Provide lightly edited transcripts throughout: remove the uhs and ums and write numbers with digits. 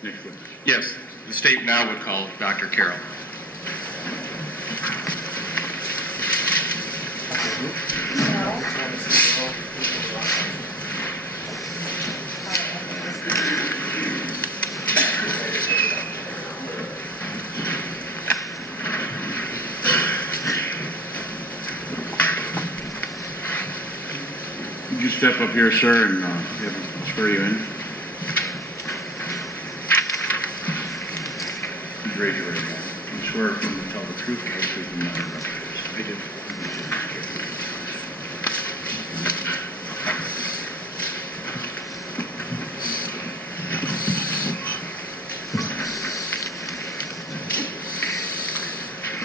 Next witness. Yes, the state now would call Dr. Carroll. Would you step up here, sir, and I'll swear you in? Please raise your right hand. You swear to tell the truth, the whole truth, and nothing but the truth. I do.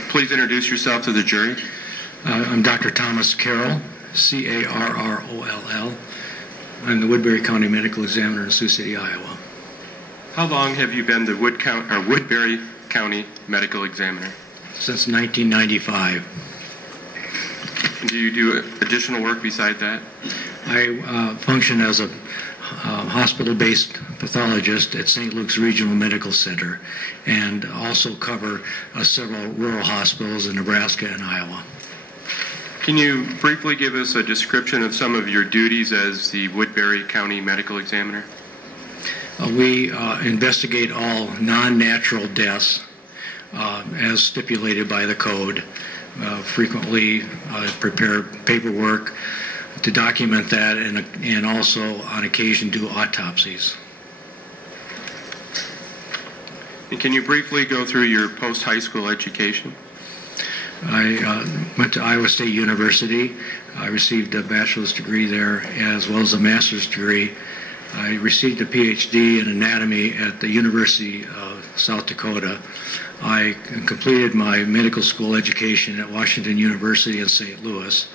Please introduce yourself to the jury. I'm Dr. Thomas Carroll, C-A-R-R-O-L-L. I'm the Woodbury County Medical Examiner in Sioux City, Iowa. How long have you been the Woodbury County Medical Examiner? Since 1995. And do you do additional work beside that? I function as a hospital-based pathologist at St. Luke's Regional Medical Center and also cover several rural hospitals in Nebraska and Iowa. Can you briefly give us a description of some of your duties as the Woodbury County Medical Examiner? We investigate all non-natural deaths as stipulated by the code. Frequently prepare paperwork to document that and also on occasion do autopsies. And can you briefly go through your post-high school education? I went to Iowa State University. I received a bachelor's degree there as well as a master's degree. I received a PhD in anatomy at the University of South Dakota. I completed my medical school education at Washington University in St. Louis.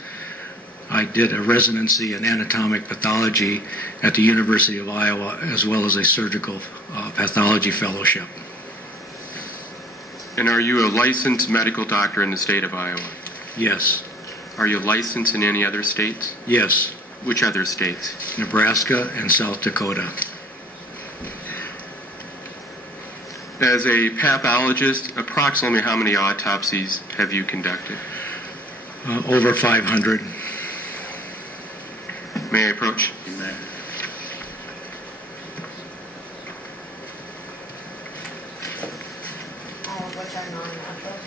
I did a residency in anatomic pathology at the University of Iowa as well as a surgical pathology fellowship. And are you a licensed medical doctor in the state of Iowa? Yes. Are you licensed in any other states? Yes. Which other states? Nebraska and South Dakota. As a pathologist, approximately how many autopsies have you conducted? Over 500. May I approach? Amen. All of which are non-natural.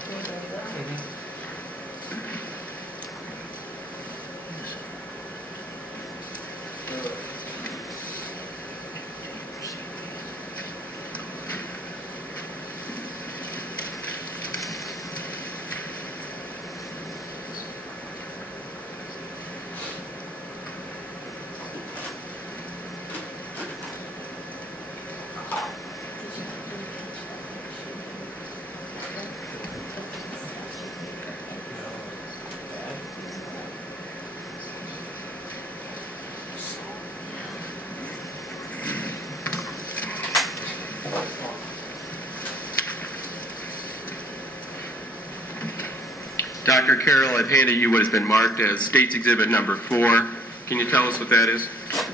Dr. Carroll, I've handed you what has been marked as State's Exhibit Number 4. Can you tell us what that is?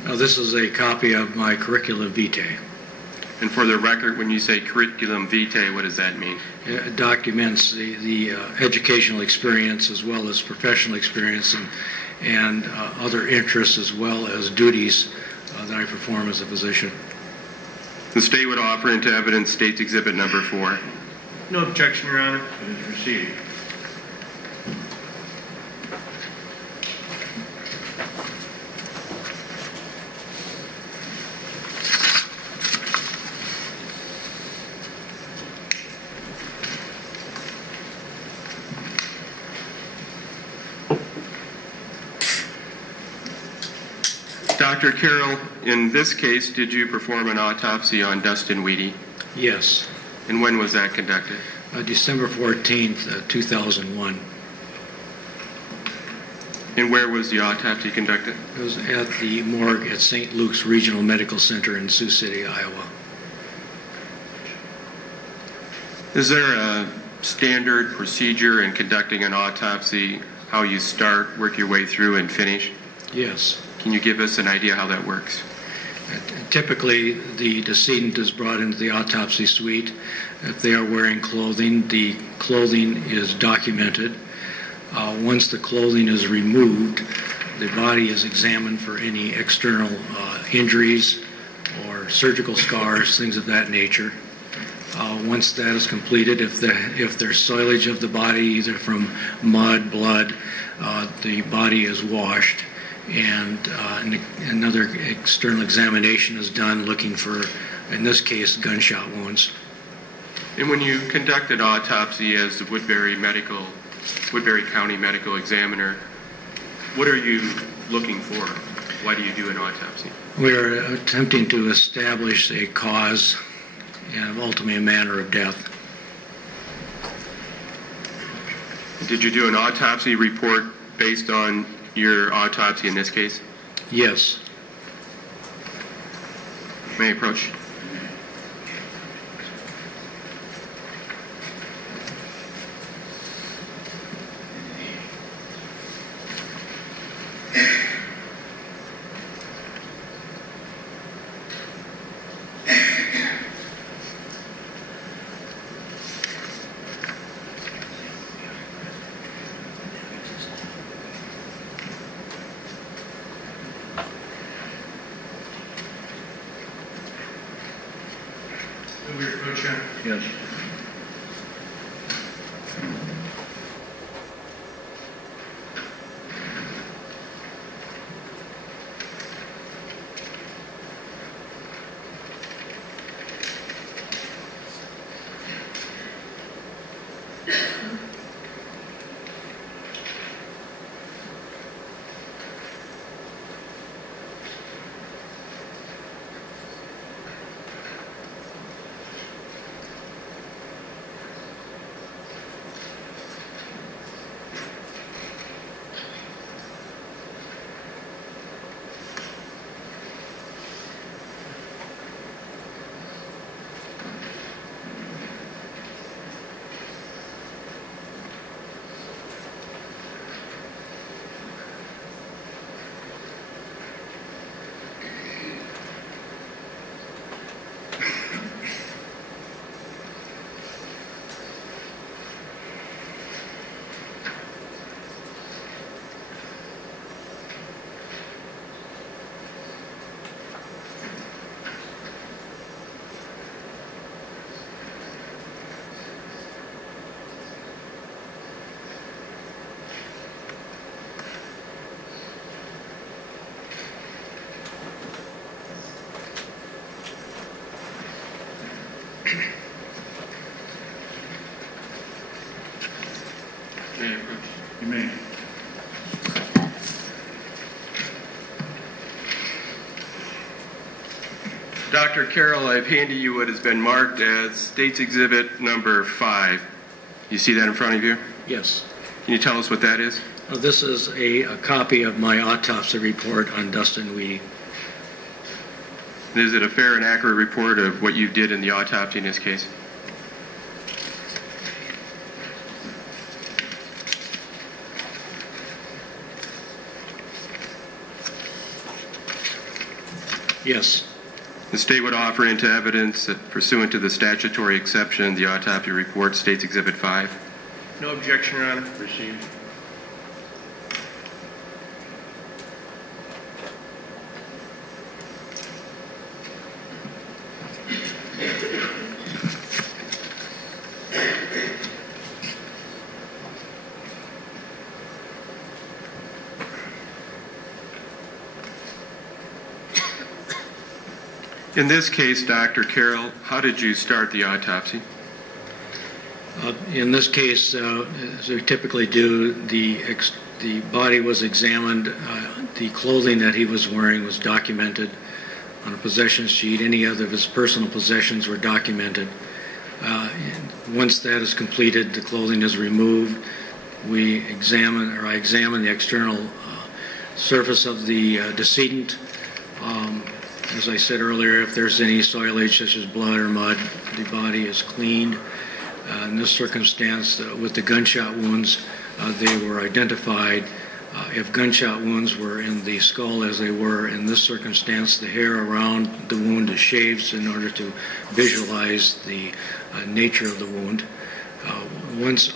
This is a copy of my curriculum vitae. And for the record, when you say curriculum vitae, what does that mean? It documents the educational experience as well as professional experience and other interests as well as duties that I perform as a physician. The state would offer into evidence State's Exhibit Number 4. No objection, Your Honor. It is received. Dr. Carroll, in this case, did you perform an autopsy on Dustin Weedy? Yes. And when was that conducted? December 14th, 2001. And where was the autopsy conducted? It was at the morgue at St. Luke's Regional Medical Center in Sioux City, Iowa. Is there a standard procedure in conducting an autopsy, how you start, work your way through, and finish? Yes. Can you give us an idea how that works? Typically, the decedent is brought into the autopsy suite. If they are wearing clothing, the clothing is documented. Once the clothing is removed, the body is examined for any external injuries or surgical scars, things of that nature. Once that is completed, if there's soilage of the body, either from mud, blood, the body is washed, and another external examination is done looking for, in this case, gunshot wounds. And when you conduct an autopsy as the Woodbury County Medical Examiner, what are you looking for? Why do you do an autopsy? We are attempting to establish a cause and ultimately a manner of death. Did you do an autopsy report based on your autopsy in this case? Yes. May I approach? Yes. May I approach? You may. Dr. Carroll, I've handed you what has been marked as State's Exhibit number 5. You see that in front of you? Yes. Can you tell us what that is? This is a copy of my autopsy report on Dustin Weedy. Is it a fair and accurate report of what you did in the autopsy in this case? Yes. The state would offer into evidence that pursuant to the statutory exception, the autopsy report, State's Exhibit 5. No objection, Your Honor. Received. In this case, Dr. Carroll, how did you start the autopsy? In this case, as we typically do, the body was examined. The clothing that he was wearing was documented on a possession sheet. Any other of his personal possessions were documented. Once that is completed, the clothing is removed. I examine the external surface of the decedent. As I said earlier, if there's any soilage such as blood or mud, the body is cleaned. In this circumstance, with the gunshot wounds, they were identified. If gunshot wounds were in the skull, as they were in this circumstance, the hair around the wound is shaved in order to visualize the nature of the wound. Once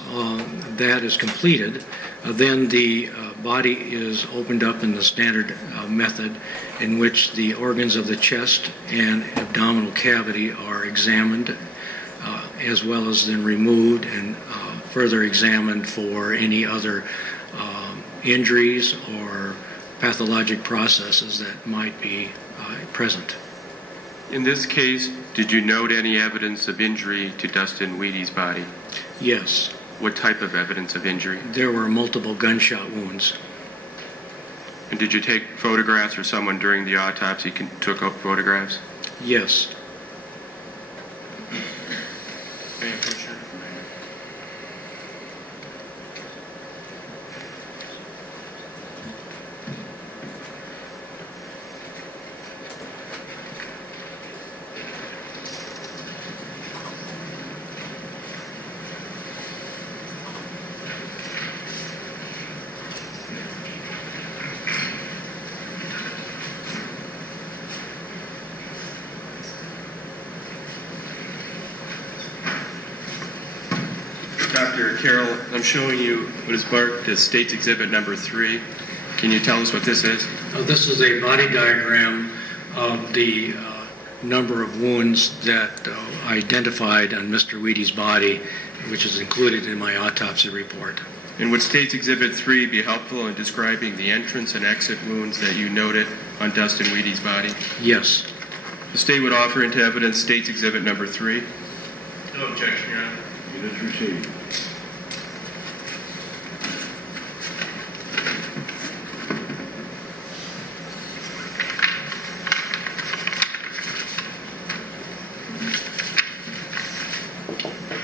that is completed, then the body is opened up in the standard method in which the organs of the chest and abdominal cavity are examined, as well as then removed and further examined for any other injuries or pathologic processes that might be present. In this case, did you note any evidence of injury to Dustin Wheaty's body? Yes. What type of evidence of injury? There were multiple gunshot wounds. And did you take photographs, or someone during the autopsy took photographs? Yes. Dr. Carroll, I'm showing you what is marked as State's Exhibit number 3. Can you tell us what this is? This is a body diagram of the number of wounds that identified on Mr. Wheaty's body, which is included in my autopsy report. And would State's Exhibit 3 be helpful in describing the entrance and exit wounds that you noted on Dustin Wheaty's body? Yes. The State would offer into evidence State's Exhibit number 3. No objection, Your Honor. It is received.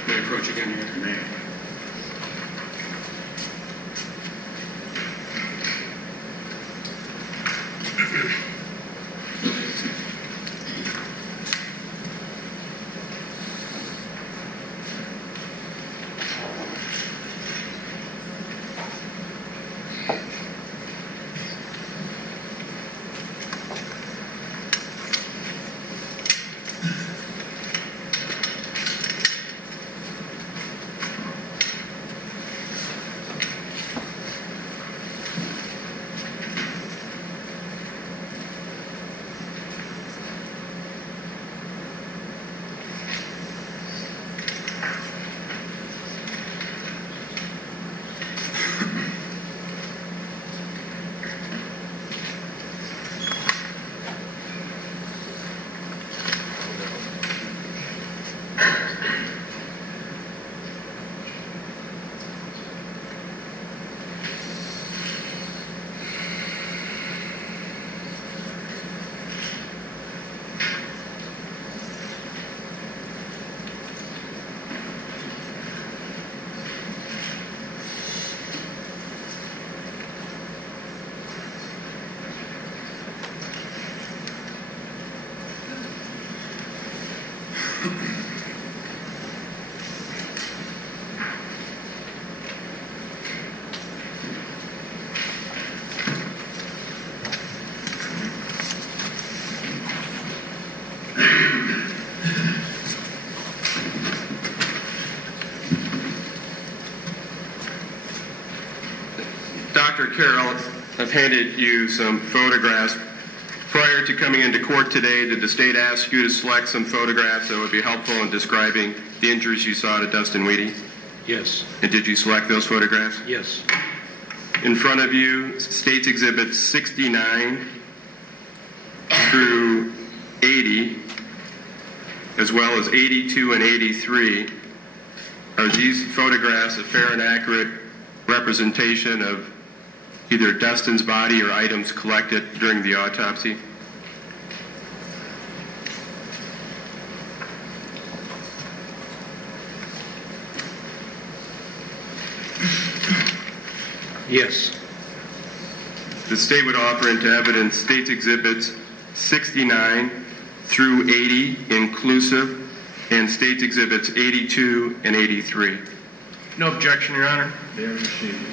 May I approach again, Your Honor? May. Dr. Carroll, I've handed you some photographs. Prior to coming into court today, did the State ask you to select some photographs that would be helpful in describing the injuries you saw to Dustin Wheaty? Yes. And did you select those photographs? Yes. In front of you, State's Exhibits 69 through 80, as well as 82 and 83. Are these photographs a fair and accurate representation of either Dustin's body or items collected during the autopsy? Yes. The State would offer into evidence State's Exhibits 69 through 80 inclusive, and State's Exhibits 82 and 83. No objection, Your Honor. They are received.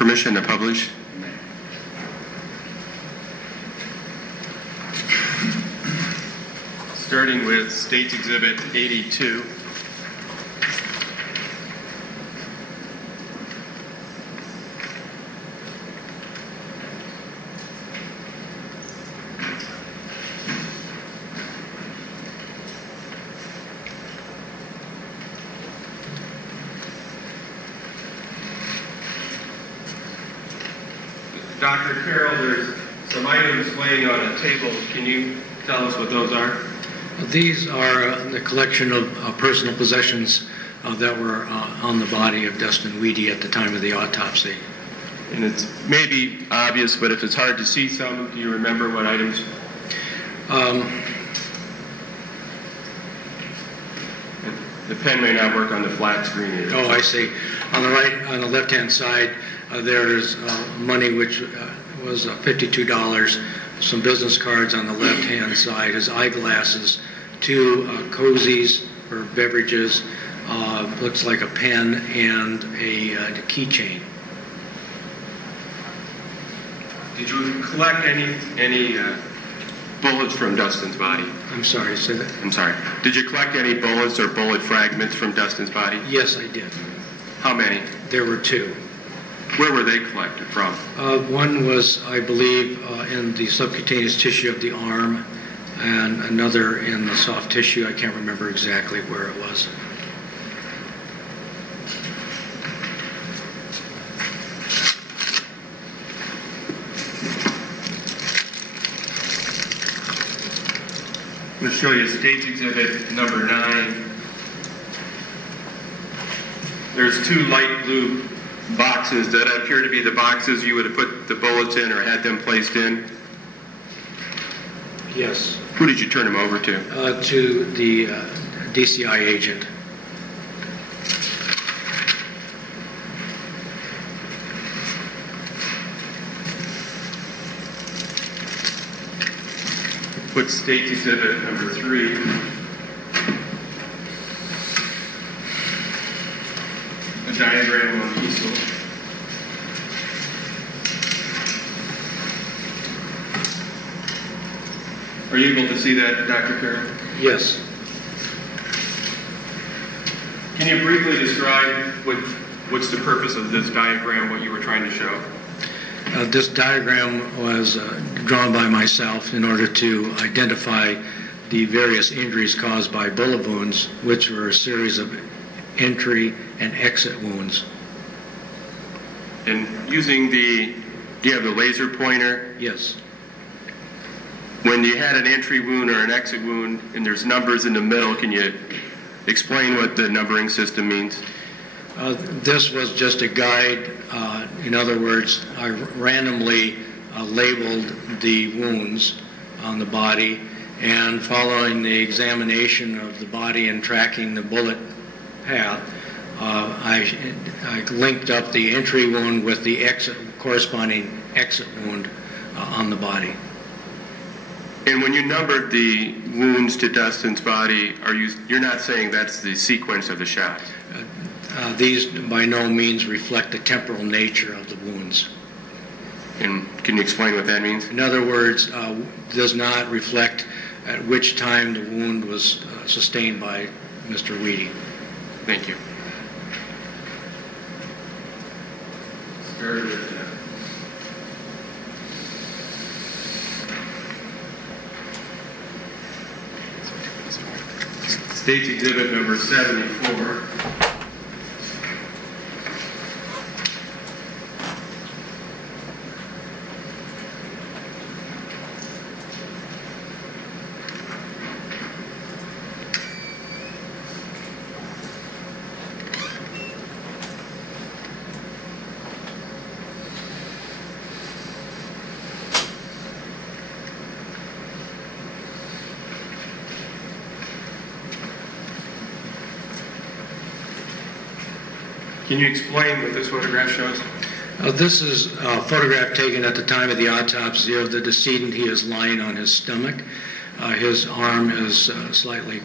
permission to publish? Starting with State's Exhibit 82. Dr. Carroll, there's some items laying on a table. Can you tell us what those are? These are the collection of personal possessions that were on the body of Dustin Weedy at the time of the autopsy. And it's maybe obvious, but if it's hard to see some, do you remember what items? The pen may not work on the flat screen either. Oh, I see. On the left-hand side, there's money which was $52, some business cards on the left-hand side, his eyeglasses, 2 cozies for beverages, looks like a pen, and a keychain. Did you collect any bullets from Dustin's body? I'm sorry, say that? I'm sorry. Did you collect any bullets or bullet fragments from Dustin's body? Yes, I did. How many? There were 2. Where were they collected from? One was, I believe, in the subcutaneous tissue of the arm, and another in the soft tissue. I can't remember exactly where it was. I'm going to show you State's Exhibit number 9. There's 2 light blue boxes that appear to be the boxes you would have put the bullets in or had them placed in. Yes. Who did you turn them over to? To the DCI agent. Put State's Exhibit number 3. A diagram on easel. Are you able to see that, Dr. Carroll? Yes. Can you briefly describe what's the purpose of this diagram, what you were trying to show? This diagram was drawn by myself in order to identify the various injuries caused by bullet wounds, which were a series of entry and exit wounds. And using do you have the laser pointer? Yes. When you had an entry wound or an exit wound and there's numbers in the middle, can you explain what the numbering system means? This was just a guide. In other words, I randomly labeled the wounds on the body, and following the examination of the body and tracking the bullet path, I linked up the entry wound with the corresponding exit wound on the body. And when you numbered the wounds to Dustin's body, you're not saying that's the sequence of the shot? These by no means reflect the temporal nature of the wounds. And can you explain what that means? In other words, does not reflect at which time the wound was sustained by Mr. Weedy. Thank you. State's Exhibit number 74. Can you explain what this photograph shows? This is a photograph taken at the time of the autopsy of the decedent. He is lying on his stomach. His arm is slightly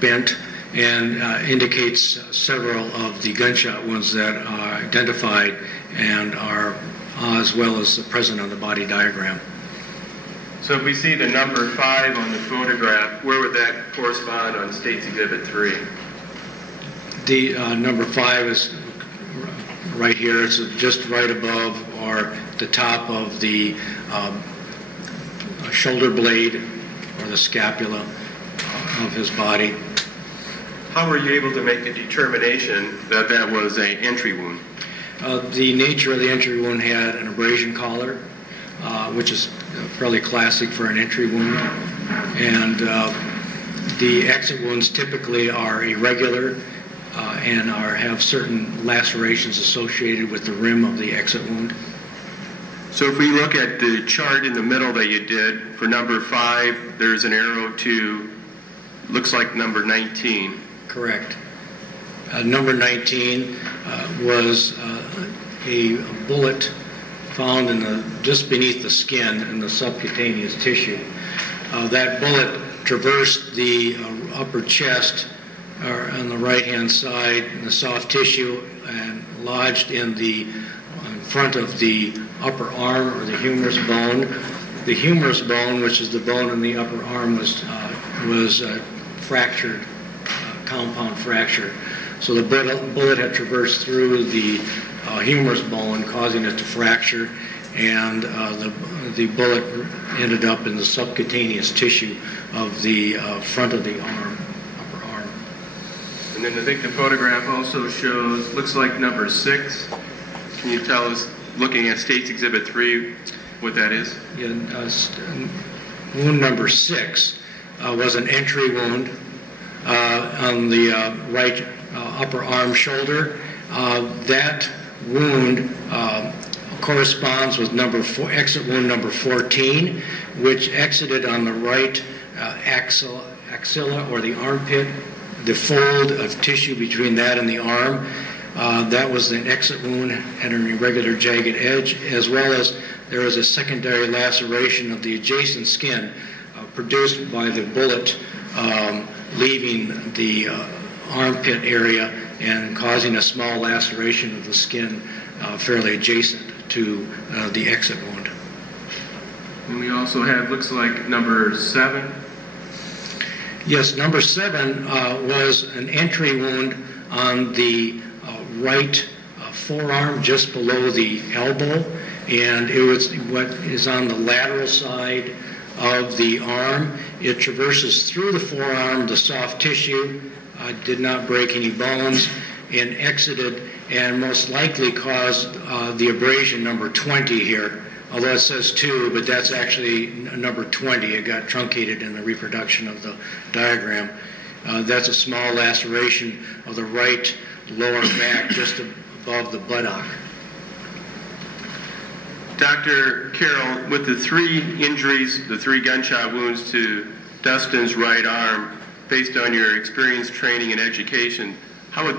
bent, and indicates several of the gunshot wounds that are identified and are as well as present on the body diagram. So if we see the number 5 on the photograph, where would that correspond on State's Exhibit 3? The number 5 is right here. It's just right above or the top of the shoulder blade or the scapula of his body. How were you able to make a determination that that was an entry wound? The nature of the entry wound had an abrasion collar, which is fairly classic for an entry wound. And the exit wounds typically are irregular and have certain lacerations associated with the rim of the exit wound. So if we look at the chart in the middle that you did, for number 5, there's an arrow to, looks like number 19. Correct. Number 19 was a bullet found just beneath the skin in the subcutaneous tissue. That bullet traversed the upper chest on the right-hand side in the soft tissue and lodged in the front of the upper arm or the humerus bone. The humerus bone, which is the bone in the upper arm, was fractured, compound fracture. So the bullet had traversed through the humerus bone, causing it to fracture, and the bullet ended up in the subcutaneous tissue of the front of the arm, upper arm. And then I think the photograph also shows, looks like number 6. Can you tell us, looking at State's Exhibit 3, what that is? Yeah, wound number 6 was an entry wound on the right upper arm shoulder. That wound corresponds with exit wound number 14, which exited on the right axilla or the armpit, the fold of tissue between that and the arm. That was an exit wound and an irregular jagged edge, as well as there was a secondary laceration of the adjacent skin produced by the bullet leaving the armpit area and causing a small laceration of the skin fairly adjacent to the exit wound. And we also have, looks like number 7. Yes, number 7 was an entry wound on the right forearm just below the elbow, and it was what is on the lateral side of the arm. It traverses through the forearm, the soft tissue, did not break any bones, and exited and most likely caused the abrasion number 20 here. Although it says 2, but that's actually number 20. It got truncated in the reproduction of the diagram. That's a small laceration of the right lower back just above the buttock. Dr. Carroll, with the 3 injuries, the 3 gunshot wounds to Dustin's right arm, based on your experience, training, and education, how would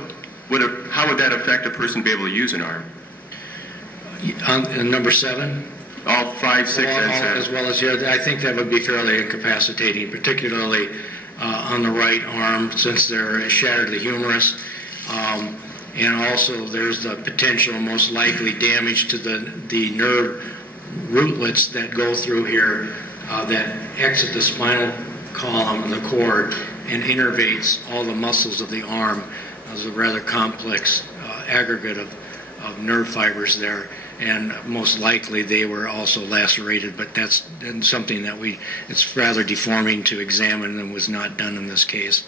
that affect a person to be able to use an arm? On number 7? All 5, 6, and 7. As well as here, I think that would be fairly incapacitating, particularly on the right arm, since they're shattered the humerus. And also there's the potential, most likely, damage to the nerve rootlets that go through here that exit the spinal column of the cord and innervates all the muscles of the arm. There's a rather complex aggregate of nerve fibers there, and most likely they were also lacerated, but that's something that it's rather deforming to examine and was not done in this case.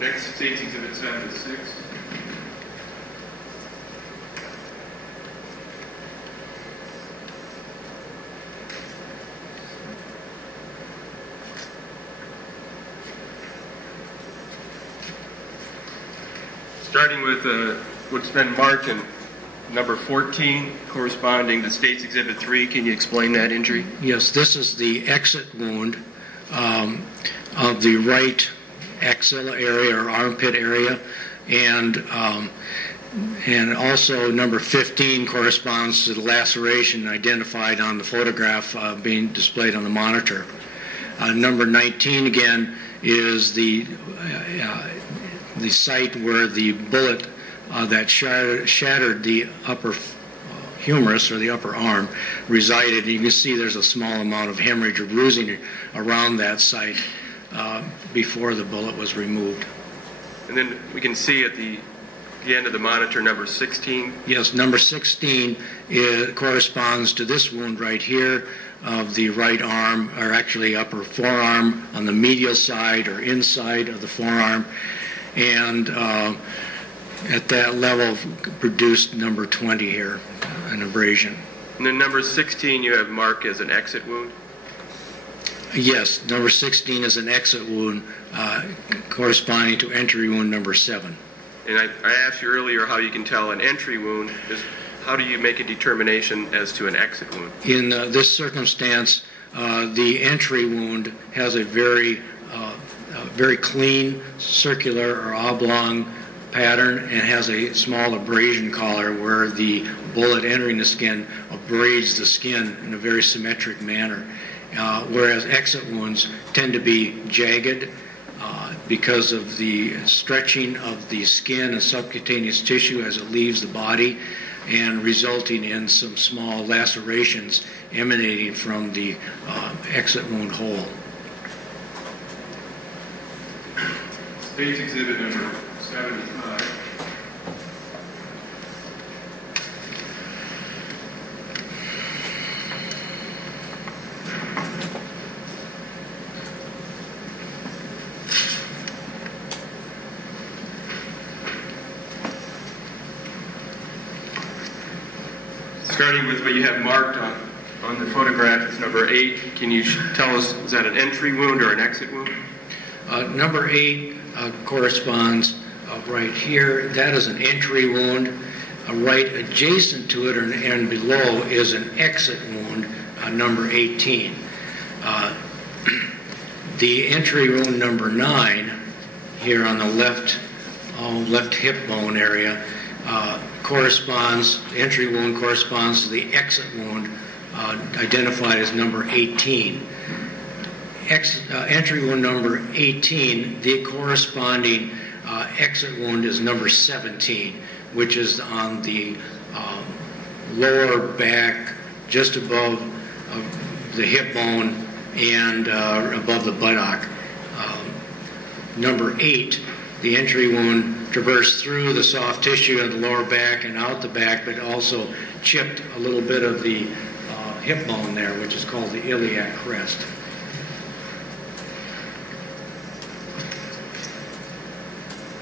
Next, State's Exhibit 7 and 6. Starting with what's been marked in number 14, corresponding to State's Exhibit 3. Can you explain that injury? Yes, this is the exit wound of the right axilla area or armpit area, and also number 15 corresponds to the laceration identified on the photograph being displayed on the monitor. Number 19 again is the site where the bullet that shattered the upper humerus or the upper arm resided. You can see there's a small amount of hemorrhage or bruising around that site before the bullet was removed. And then we can see at the end of the monitor number 16. Yes, number 16 corresponds to this wound right here of the right arm, or actually upper forearm on the medial side or inside of the forearm, and at that level produced number 20 here, an abrasion. And then number 16 you have marked as an exit wound? Yes, number 16 is an exit wound corresponding to entry wound number 7. And I asked you earlier how you can tell an entry wound. How do you make a determination as to an exit wound? In this circumstance, the entry wound has a very clean circular or oblong pattern and has a small abrasion collar where the bullet entering the skin abrades the skin in a very symmetric manner, whereas exit wounds tend to be jagged because of the stretching of the skin and subcutaneous tissue as it leaves the body, and resulting in some small lacerations emanating from the exit wound hole. State's exhibit number 75. Starting with what you have marked on the photograph, it's number 8. Can you tell us, is that an entry wound or an exit wound? Number 8 corresponds right here. That is an entry wound. Right adjacent to it and below is an exit wound, number 18. The entry wound number 9 here on the left hip bone area entry wound corresponds to the exit wound identified as number 18. Entry wound number 18, the corresponding exit wound is number 17, which is on the lower back, just above the hip bone and above the buttock. Number 8, the entry wound traversed through the soft tissue of the lower back and out the back, but also chipped a little bit of the hip bone there, which is called the iliac crest.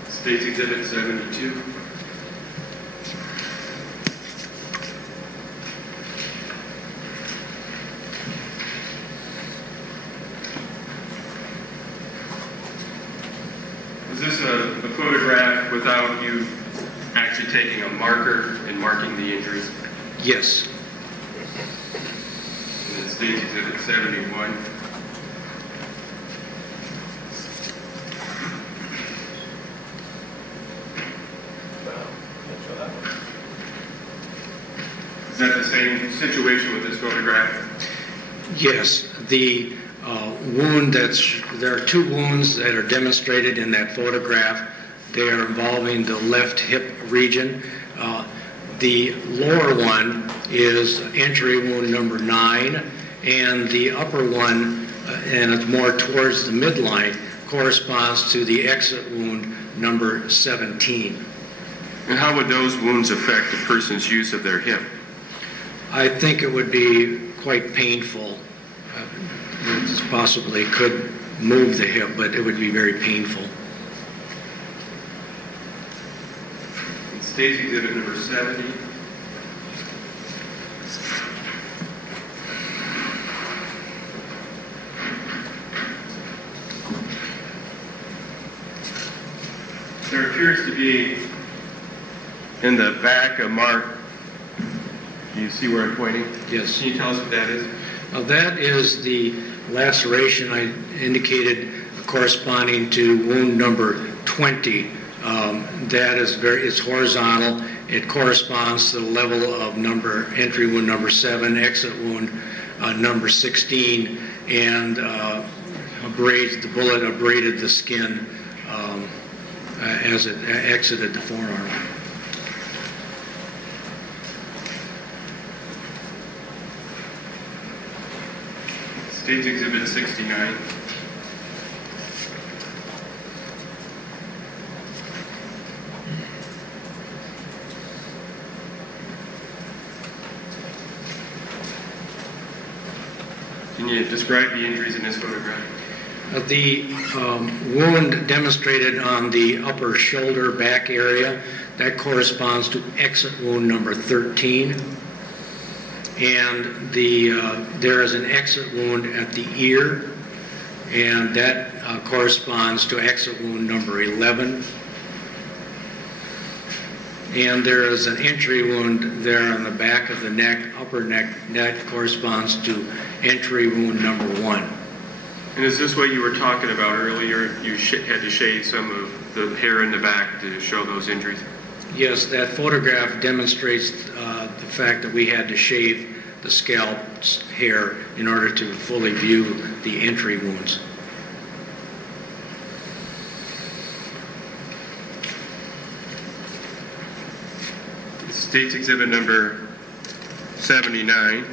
State's exhibit 72. Is this a photograph without you actually taking a marker and marking the injuries? Yes. And then State's exhibit 71. Is that the same situation with this photograph? Yes. The wound there are 2 wounds that are demonstrated in that photograph. They are involving the left hip region. The lower one is entry wound number 9, and the upper one, and it's more towards the midline, corresponds to the exit wound number 17. And how would those wounds affect a person's use of their hip? I think it would be quite painful. It possibly could move the hip, but it would be very painful. State's exhibit number 70. There appears to be in the back a mark. Do you see where I'm pointing? Yes. Can you tell us what that is? That is the laceration I indicated corresponding to wound number 20. That is it's horizontal. It corresponds to the level of entry wound number 7, exit wound number 16, and the bullet abraded the skin as it exited the forearm. State's Exhibit 69. Can you describe the injuries in this photograph? The wound demonstrated on the upper shoulder back area, that corresponds to exit wound number 13. And there is an exit wound at the ear, and that corresponds to exit wound number 11. And there is an entry wound there on the back of the neck, upper neck, that corresponds to entry wound number 1. And is this what you were talking about earlier? You had to shave some of the hair in the back to show those injuries? Yes, that photograph demonstrates the fact that we had to shave the scalp's hair in order to fully view the entry wounds. State's Exhibit number 79.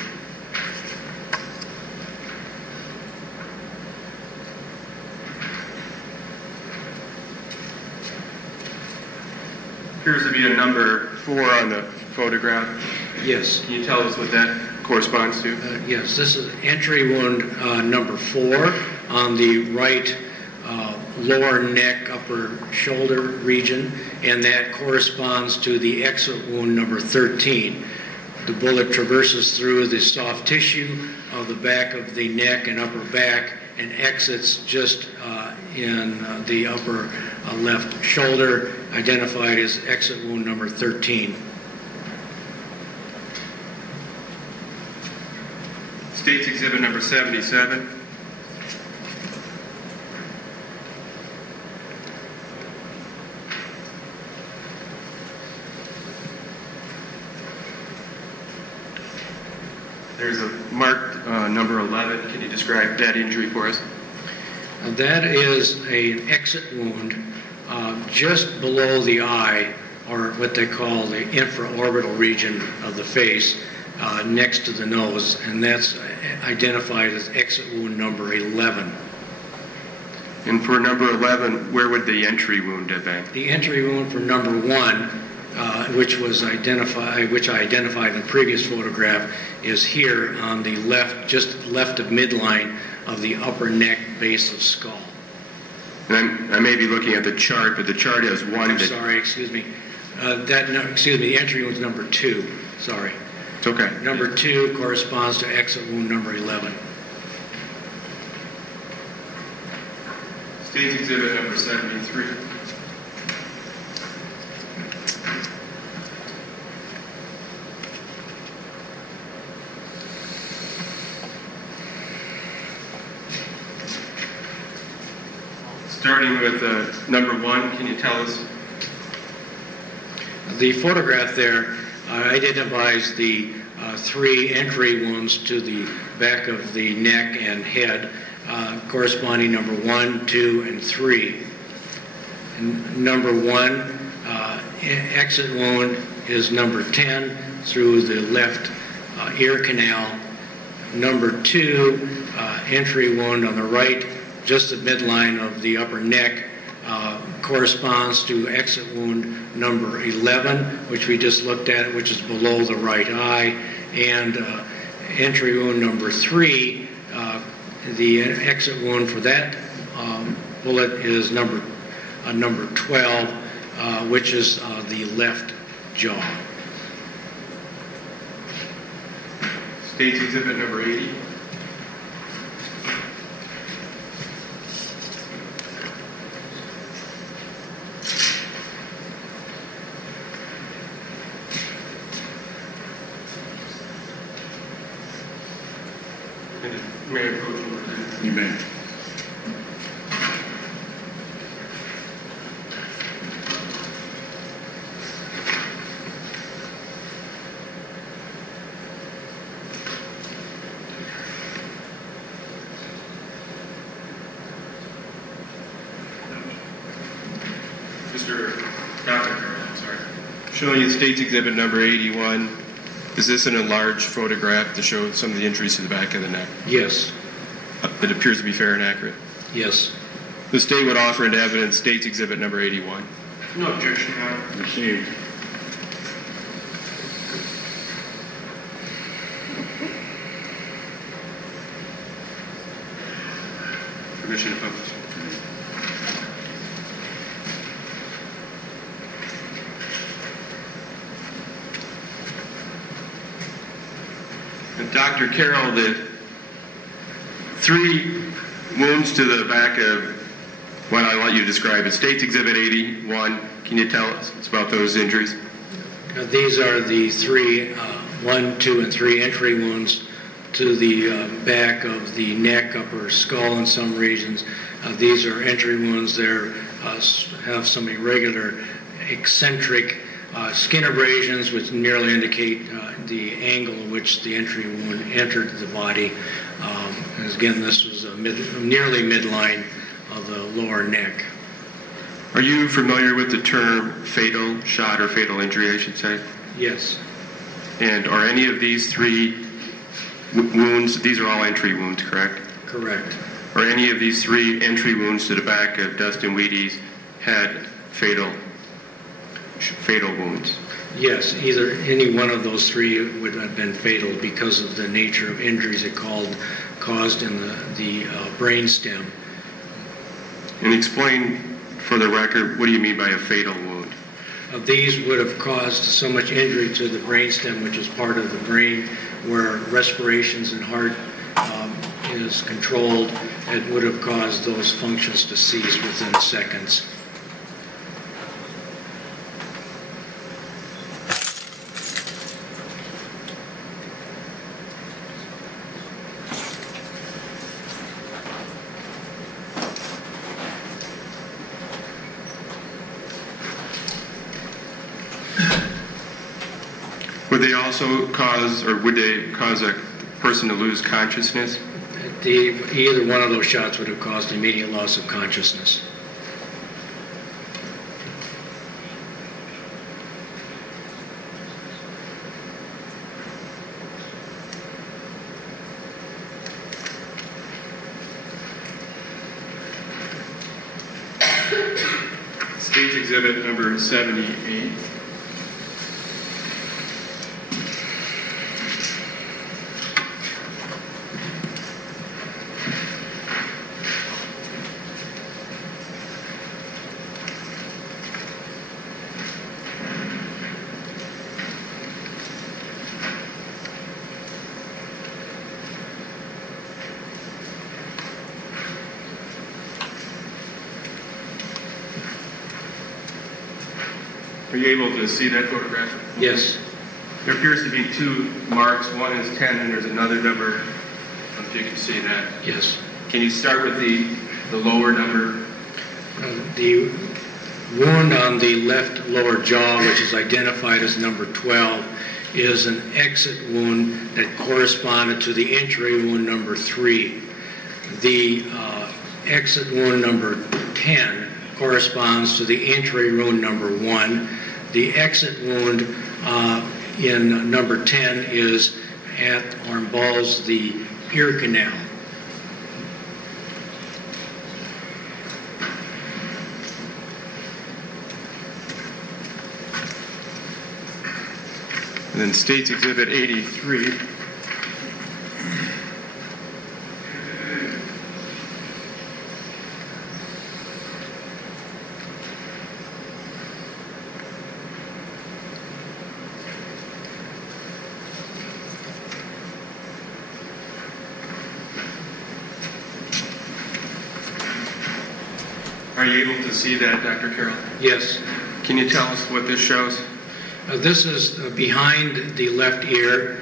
Appears to be a number 4 on the photograph. Yes. Can you tell us what that corresponds to? Yes, this is entry wound number 4 on the right lower neck, upper shoulder region, and that corresponds to the exit wound number 13. The bullet traverses through the soft tissue of the back of the neck and upper back and exits just in the upper left shoulder, identified as exit wound number 13. State's Exhibit number 77. There's a marked number 11. Can you describe that injury for us? That is an exit wound just below the eye, or what they call the infraorbital region of the face, next to the nose, and that's identified as exit wound number 11. And for number 11, where would the entry wound have been? The entry wound for number 1, which I identified in the previous photograph, is here on the left, just left of midline of the upper neck base of skull. And I may be looking at the chart, but the chart has one. I'm sorry, excuse me. The entry wound is number 2. Sorry. It's okay. Number 2 corresponds to exit wound number 11. State's Exhibit number 73. Starting with number 1, can you tell us? The photograph there identifies the 3 entry wounds to the back of the neck and head, corresponding number 1, 2, and 3. And number 1, exit wound is number 10 through the left ear canal. Number 2, entry wound on the right, just the midline of the upper neck, corresponds to exit wound number 11, which we just looked at, which is below the right eye, and entry wound number 3, the exit wound for that bullet is number 12, which is the left jaw. State's Exhibit number 80. May I approach you? You may. Dr. Carroll, I'm sorry. Showing you State's Exhibit number 81. Is this an enlarged photograph to show some of the injuries to the back of the neck? Yes. It appears to be fair and accurate. Yes. The State would offer into evidence State's Exhibit number 81. No objection, Your Honor. Received. Permission to publish. And Dr. Carroll, the 3 wounds to the back of what I want you to describe as State's Exhibit 81. Can you tell us about those injuries? These are the 3, 1, 2, and 3 entry wounds to the back of the neck, upper skull in some regions. These are entry wounds. They have some irregular, eccentric skin abrasions, which nearly indicate the angle in which the entry wound entered the body. And again, this was nearly midline of the lower neck. Are you familiar with the term fatal shot or fatal injury, I should say? Yes. And are any of these 3 wounds, these are all entry wounds, correct? Correct. Are any of these 3 entry wounds to the back of Dustin Wheaties had fatal wounds? Yes, either any one of those 3 would have been fatal because of the nature of injuries it caused in the brain stem. And explain for the record, what do you mean by a fatal wound? These would have caused so much injury to the brainstem, which is part of the brain where respirations and heart is controlled. It would have caused those functions to cease within seconds. Would they also cause, or would they cause a person to lose consciousness? Either one of those shots would have caused immediate loss of consciousness. State's Exhibit number 78. Are you able to see that photograph? Yes. There appears to be 2 marks. One is 10 and there's another number. I don't know if you can see that. Yes. Can you start with the lower number? The wound on the left lower jaw, which is identified as number 12, is an exit wound that corresponded to the entry wound number 3. The exit wound number 10 corresponds to the entry wound number 1. The exit wound in number 10 is at or involves the ear canal. And then State's Exhibit 83. Are you able to see that, Dr. Carroll? Yes. Can you tell us what this shows? This is behind the left ear,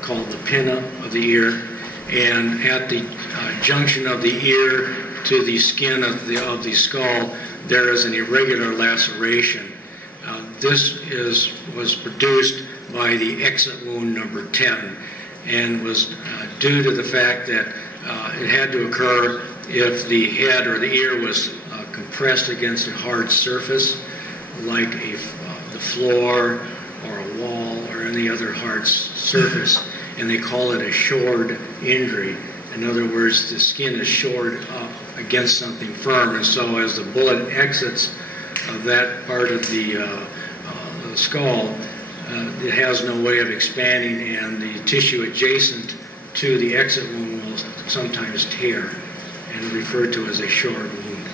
called the pinna of the ear, and at the junction of the ear to the skin of the skull, there is an irregular laceration. This was produced by the exit wound number 10, and was due to the fact that it had to occur if the head or the ear was compressed against a hard surface like the floor or a wall or any other hard surface, and they call it a shored injury. In other words, the skin is shored up against something firm, and so as the bullet exits that part of the skull, it has no way of expanding, and the tissue adjacent to the exit wound will sometimes tear and referred to as a shored wound.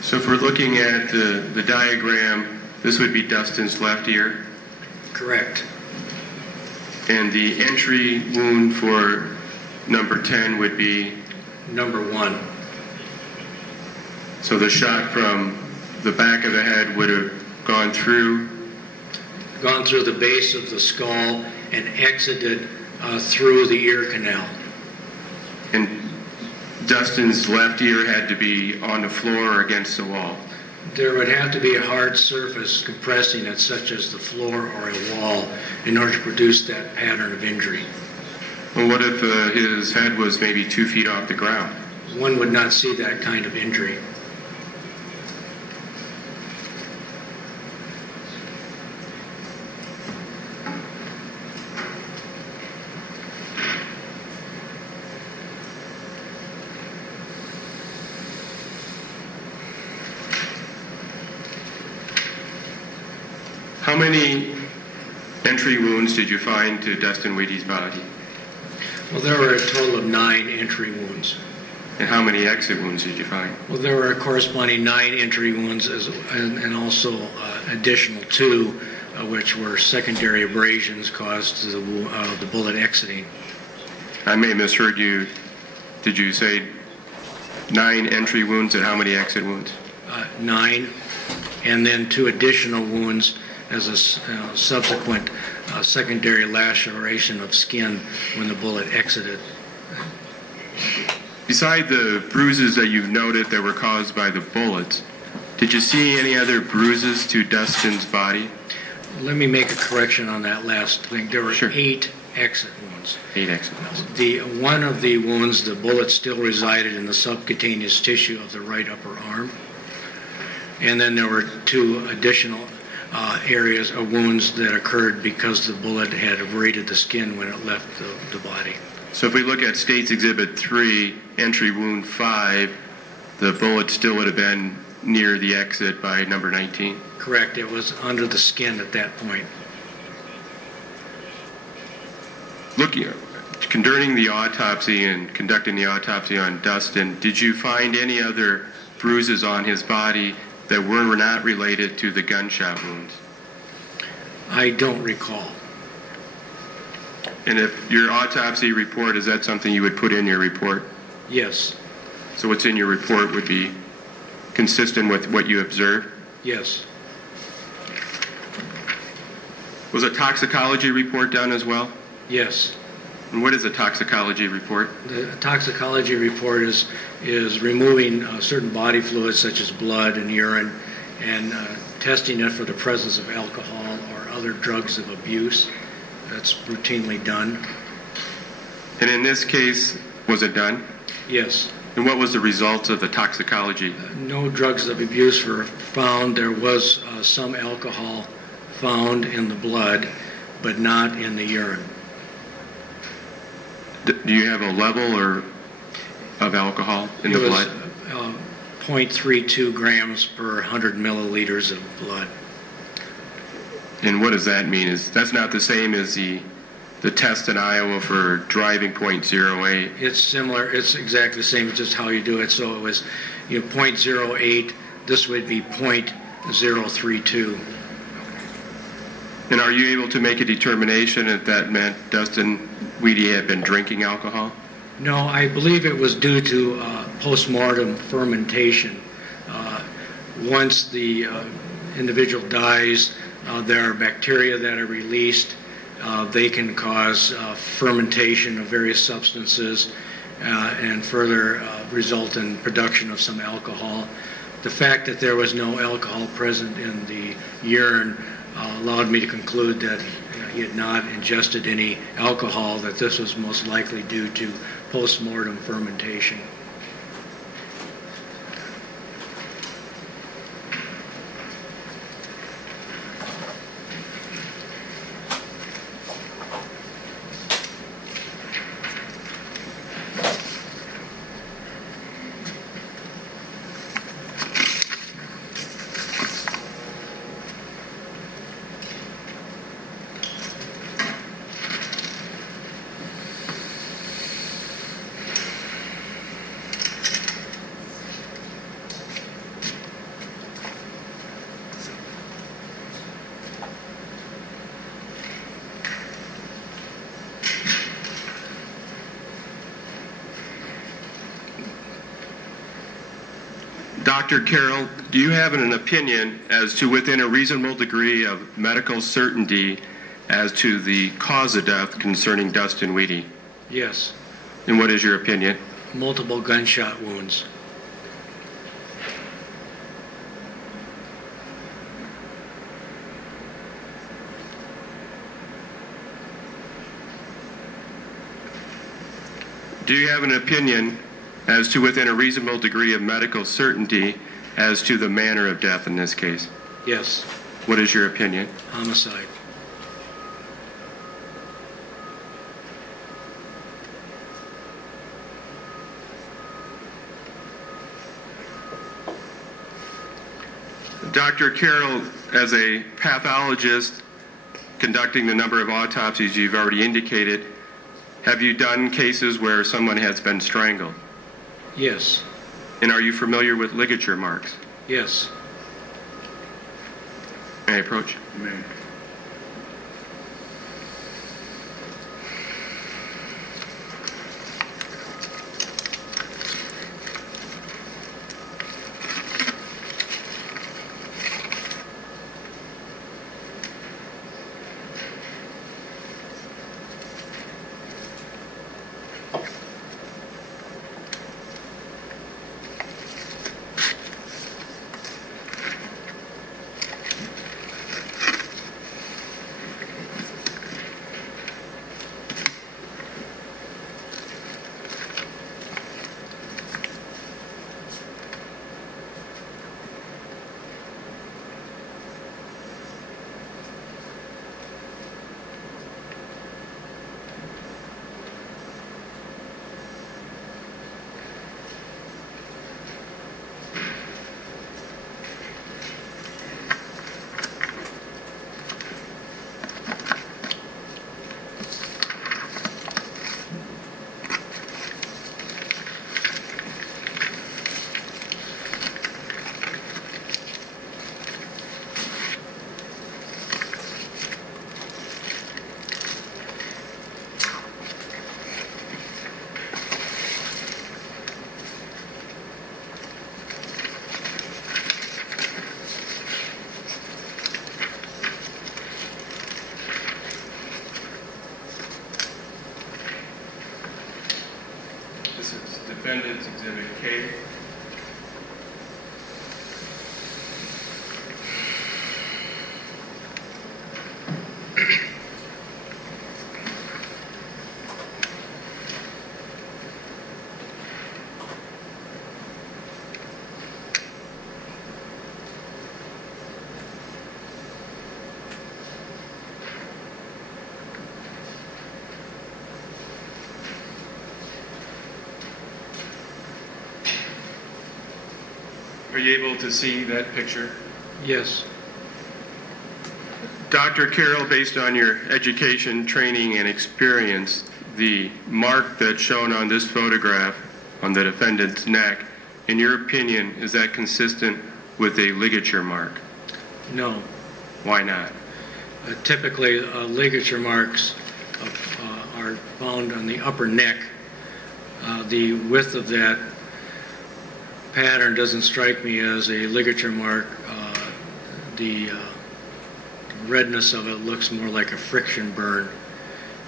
So if we're looking at the diagram, this would be Dustin's left ear? Correct. And the entry wound for number 10 would be? Number 1. So the shot from the back of the head would have gone through the base of the skull and exited through the ear canal. And Dustin's left ear had to be on the floor or against the wall? There would have to be a hard surface compressing it, such as the floor or a wall, in order to produce that pattern of injury. Well, what if his head was maybe 2 feet off the ground? One would not see that kind of injury. How many entry wounds did you find to Dustin Wheaty's body? Well, there were a total of 9 entry wounds. And how many exit wounds did you find? Well, there were a corresponding 9 entry wounds and also additional 2, which were secondary abrasions caused to the bullet exiting. I may have misheard you. Did you say 9 entry wounds and how many exit wounds? 9, and then 2 additional wounds as a subsequent secondary laceration of skin when the bullet exited. Beside the bruises that you've noted that were caused by the bullets, did you see any other bruises to Dustin's body? Let me make a correction on that last thing. There were 8 exit wounds. 8 exit wounds. One of the wounds, the bullet still resided in the subcutaneous tissue of the right upper arm. And then there were 2 additional areas of wounds that occurred because the bullet had abraded the skin when it left the body. So if we look at State's Exhibit 3, entry wound 5, the bullet still would have been near the exit by number 19? Correct. It was under the skin at that point. During the autopsy and conducting the autopsy on Dustin, did you find any other bruises on his body that were not related to the gunshot wounds? I don't recall. And if your autopsy report, is that something you would put in your report? Yes. So what's in your report would be consistent with what you observed? Yes. Was a toxicology report done as well? Yes. And what is a toxicology report? The toxicology report is removing certain body fluids such as blood and urine and testing it for the presence of alcohol or other drugs of abuse. That's routinely done. And in this case, was it done? Yes. And what was the results of the toxicology? No drugs of abuse were found. There was some alcohol found in the blood, but not in the urine. Do you have a level of alcohol in the blood? It was 0.32 grams per 100 milliliters of blood. And what does that mean? That's not the same as the test in Iowa for driving 0.08? It's similar. It's exactly the same. It's just how you do it. So it was 0.08. This would be 0.032. And are you able to make a determination if that meant Dustin Wheaty had been drinking alcohol? No, I believe it was due to post-mortem fermentation. Once the individual dies, there are bacteria that are released. They can cause fermentation of various substances and further result in production of some alcohol. The fact that there was no alcohol present in the urine allowed me to conclude that he had not ingested any alcohol, that this was most likely due to post-mortem fermentation. Dr. Carroll, do you have an opinion as to within a reasonable degree of medical certainty as to the cause of death concerning Dustin Weedy? Yes. And what is your opinion? Multiple gunshot wounds. Do you have an opinion as to within a reasonable degree of medical certainty as to the manner of death in this case? Yes. What is your opinion? Homicide. Dr. Carroll, as a pathologist conducting the number of autopsies you've already indicated, have you done cases where someone has been strangled? Yes. And are you familiar with ligature marks? Yes. May I approach? You may. This is Defendant's Exhibit K. Are you able to see that picture? Yes. Dr. Carroll, based on your education, training, and experience, the mark that's shown on this photograph on the defendant's neck, in your opinion, is that consistent with a ligature mark? No. Why not? Typically, ligature marks are found on the upper neck. The width of that pattern doesn't strike me as a ligature mark. The redness of it looks more like a friction burn,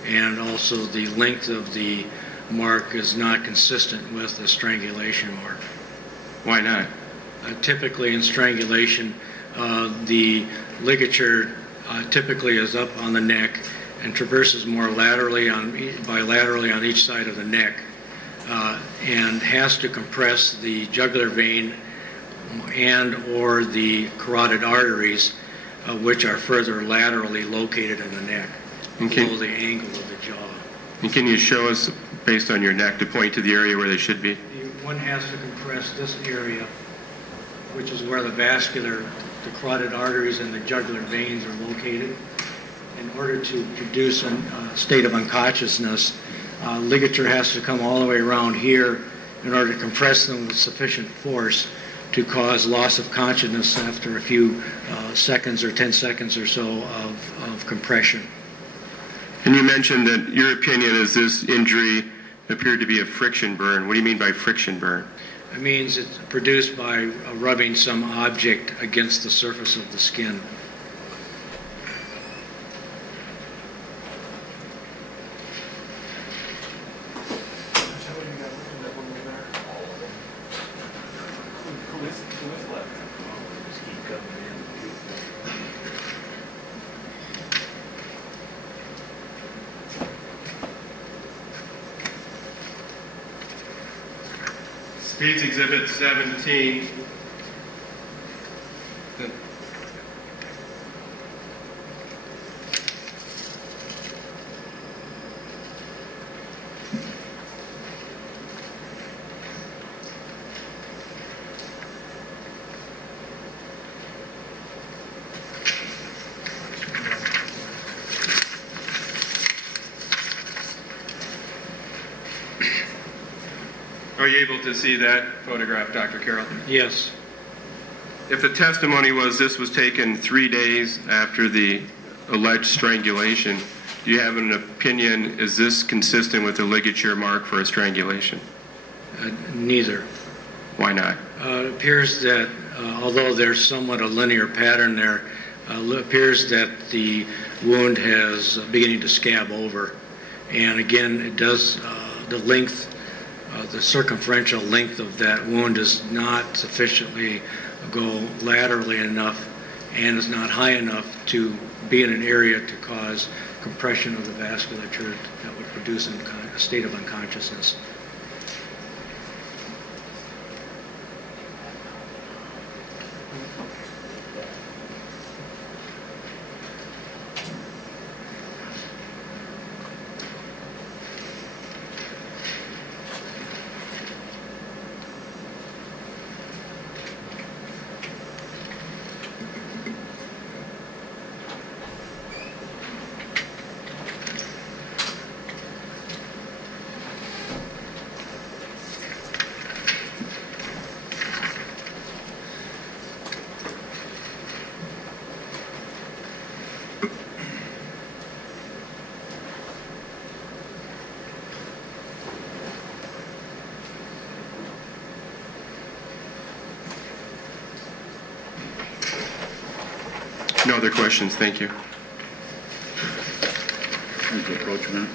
and also the length of the mark is not consistent with a strangulation mark. Why not? Typically in strangulation, the ligature typically is up on the neck and traverses more bilaterally on each side of the neck, and has to compress the jugular vein and or the carotid arteries, which are further laterally located in the neck, below the angle of the jaw. And can you show us, based on your neck, to point to the area where they should be? One has to compress this area, which is where the carotid arteries and the jugular veins are located. In order to produce a state of unconsciousness, ligature has to come all the way around here in order to compress them with sufficient force to cause loss of consciousness after a few seconds or 10 seconds or so of compression. And you mentioned that your opinion is this injury appeared to be a friction burn. What do you mean by friction burn? It means it's produced by rubbing some object against the surface of the skin. State's Exhibit 17. Are you able to see that photograph, Dr. Carroll? Yes. If the testimony was this was taken 3 days after the alleged strangulation, do you have an opinion, is this consistent with the ligature mark for a strangulation? Neither. Why not? It appears that, although there's somewhat a linear pattern there, it appears that the wound has beginning to scab over. And again, it does, the length, the circumferential length of that wound does not sufficiently go laterally enough and is not high enough to be in an area to cause compression of the vasculature that would produce a state of unconsciousness. No other questions. Thank you. Thank you, approach a minute.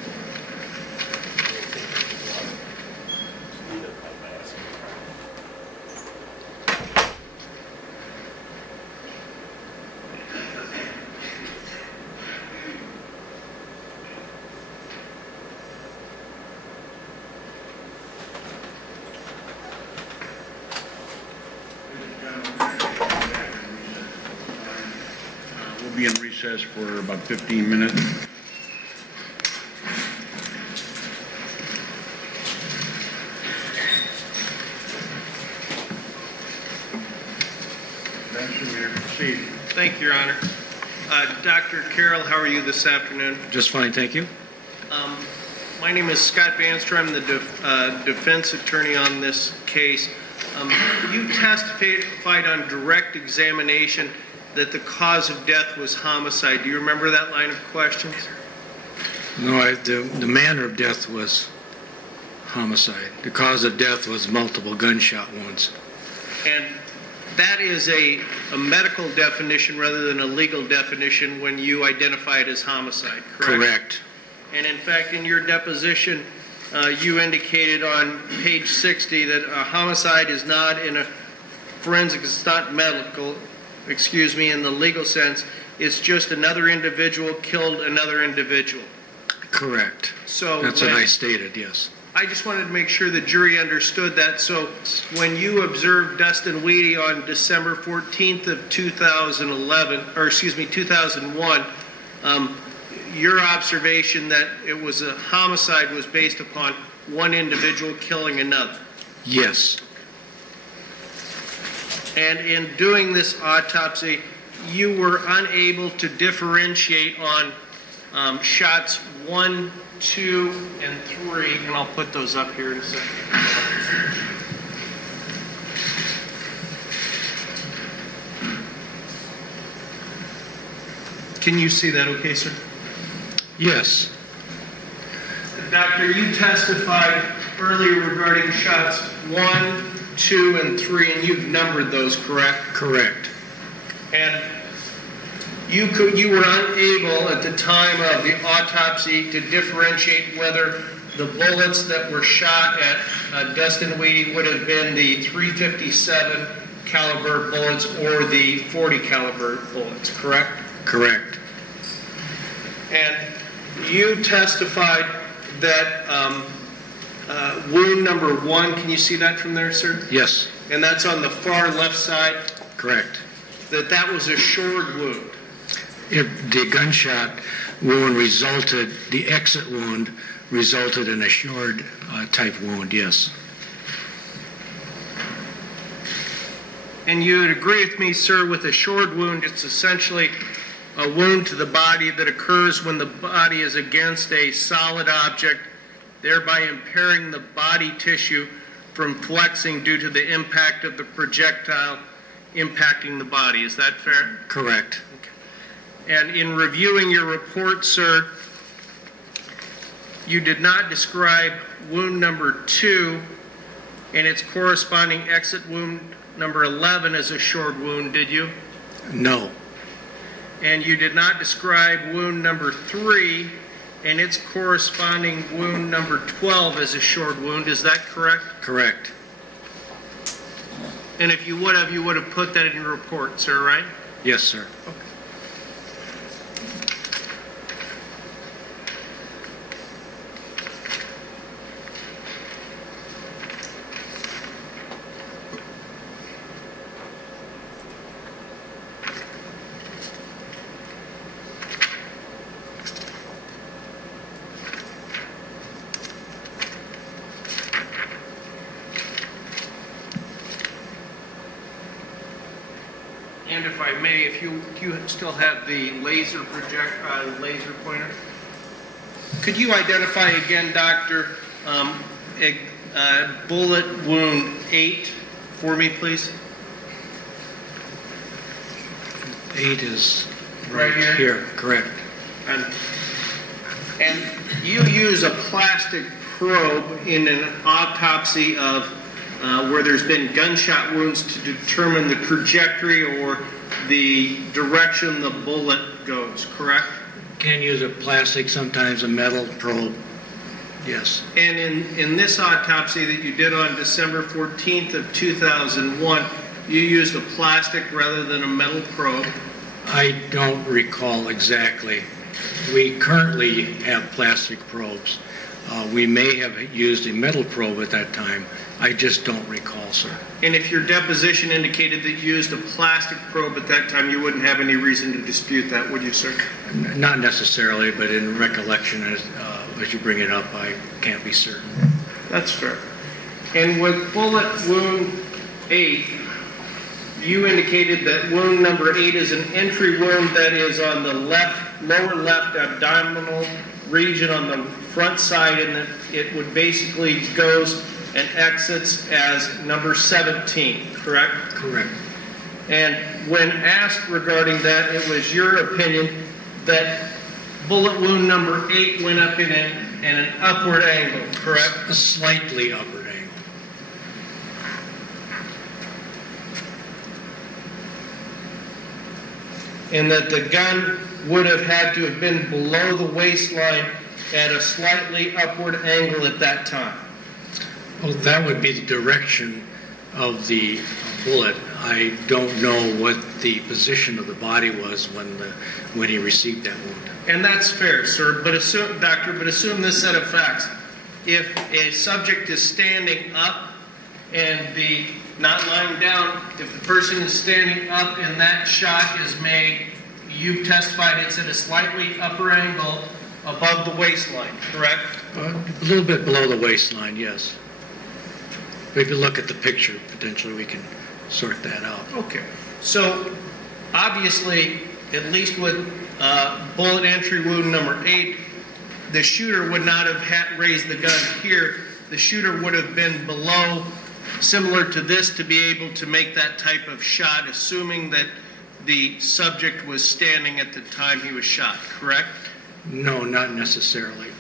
We'll be in recess for about 15 minutes. Proceed. Thank you, Your Honor. Dr. Carroll, how are you this afternoon? Just fine, thank you. My name is Scott Banster. I'm the defense attorney on this case. You testified on direct examination that the cause of death was homicide. Do you remember that line of questions? No, the manner of death was homicide. The cause of death was multiple gunshot wounds. And that is a medical definition rather than a legal definition when you identify it as homicide, correct? Correct. And in fact, in your deposition, you indicated on page 60 that a homicide is not in a forensic, it's not medical, in the legal sense, it's just another individual killed another individual. Correct. So that's what I stated, yes. I just wanted to make sure the jury understood that. So when you observed Dustin Weedy on December 14th of 2001, your observation that it was a homicide was based upon one individual killing another? Yes. And in doing this autopsy, you were unable to differentiate on shots 1, 2, and 3, and I'll put those up here in a second. Can you see that okay, sir? Yes. Doctor, you testified earlier regarding shots 1, 2, and 3, and you've numbered those, correct? Correct. And you were unable at the time of the autopsy to differentiate whether the bullets that were shot at Dustin Weedy would have been the .357 caliber bullets or the .40 caliber bullets, correct? Correct. And you testified that wound number 1, can you see that from there, sir? Yes. And that's on the far left side? Correct. That was a shored wound. If the gunshot wound resulted, the exit wound resulted in a shored type wound, yes. And you would agree with me, sir, with a shored wound, it's essentially a wound to the body that occurs when the body is against a solid object, thereby impairing the body tissue from flexing due to the impact of the projectile impacting the body. Is that fair? Correct. And in reviewing your report, sir, you did not describe wound number 2 and its corresponding exit wound number 11 as a shored wound, did you? No. And you did not describe wound number 3 and its corresponding wound number 12 as a shored wound. Is that correct? Correct. And if you would have put that in your report, sir, right? Yes, sir. Okay. And if I may, if you still have the laser pointer, could you identify again, Doctor, bullet wound 8 for me, please? 8 is Right here? Correct. And you use a plastic probe in an autopsy of where there's been gunshot wounds to determine the trajectory or the direction the bullet goes, correct? Can use a plastic, sometimes a metal probe. Yes. And in this autopsy that you did on December 14th of 2001, you used a plastic rather than a metal probe. I don't recall exactly. We currently have plastic probes. We may have used a metal probe at that time. I just don't recall, sir. And if your deposition indicated that you used a plastic probe at that time, you wouldn't have any reason to dispute that, would you, sir? Not necessarily, but in recollection, as you bring it up, I can't be certain. That's fair. And with bullet wound 8, you indicated that wound number 8 is an entry wound that is on the lower left abdominal region on the front side, and that it would basically goes and exits as number 17, correct? Correct. And when asked regarding that, it was your opinion that bullet wound number 8 went up in an upward angle, correct? A slightly upward angle. And that the gun would have had to have been below the waistline at a slightly upward angle at that time. Well, that would be the direction of the bullet. I don't know what the position of the body was when he received that wound. And that's fair, sir. But assume, doctor, assume this set of facts. If a subject is standing up and not lying down, if the person is standing up and that shot is made, you've testified it's at a slightly upper angle above the waistline, correct? A little bit below the waistline, yes. If you look at the picture, potentially we can sort that out. Okay. So, obviously, at least with bullet entry wound number 8, the shooter would not have raised the gun here. The shooter would have been below, similar to this, to be able to make that type of shot, assuming that the subject was standing at the time he was shot, correct? No, not necessarily.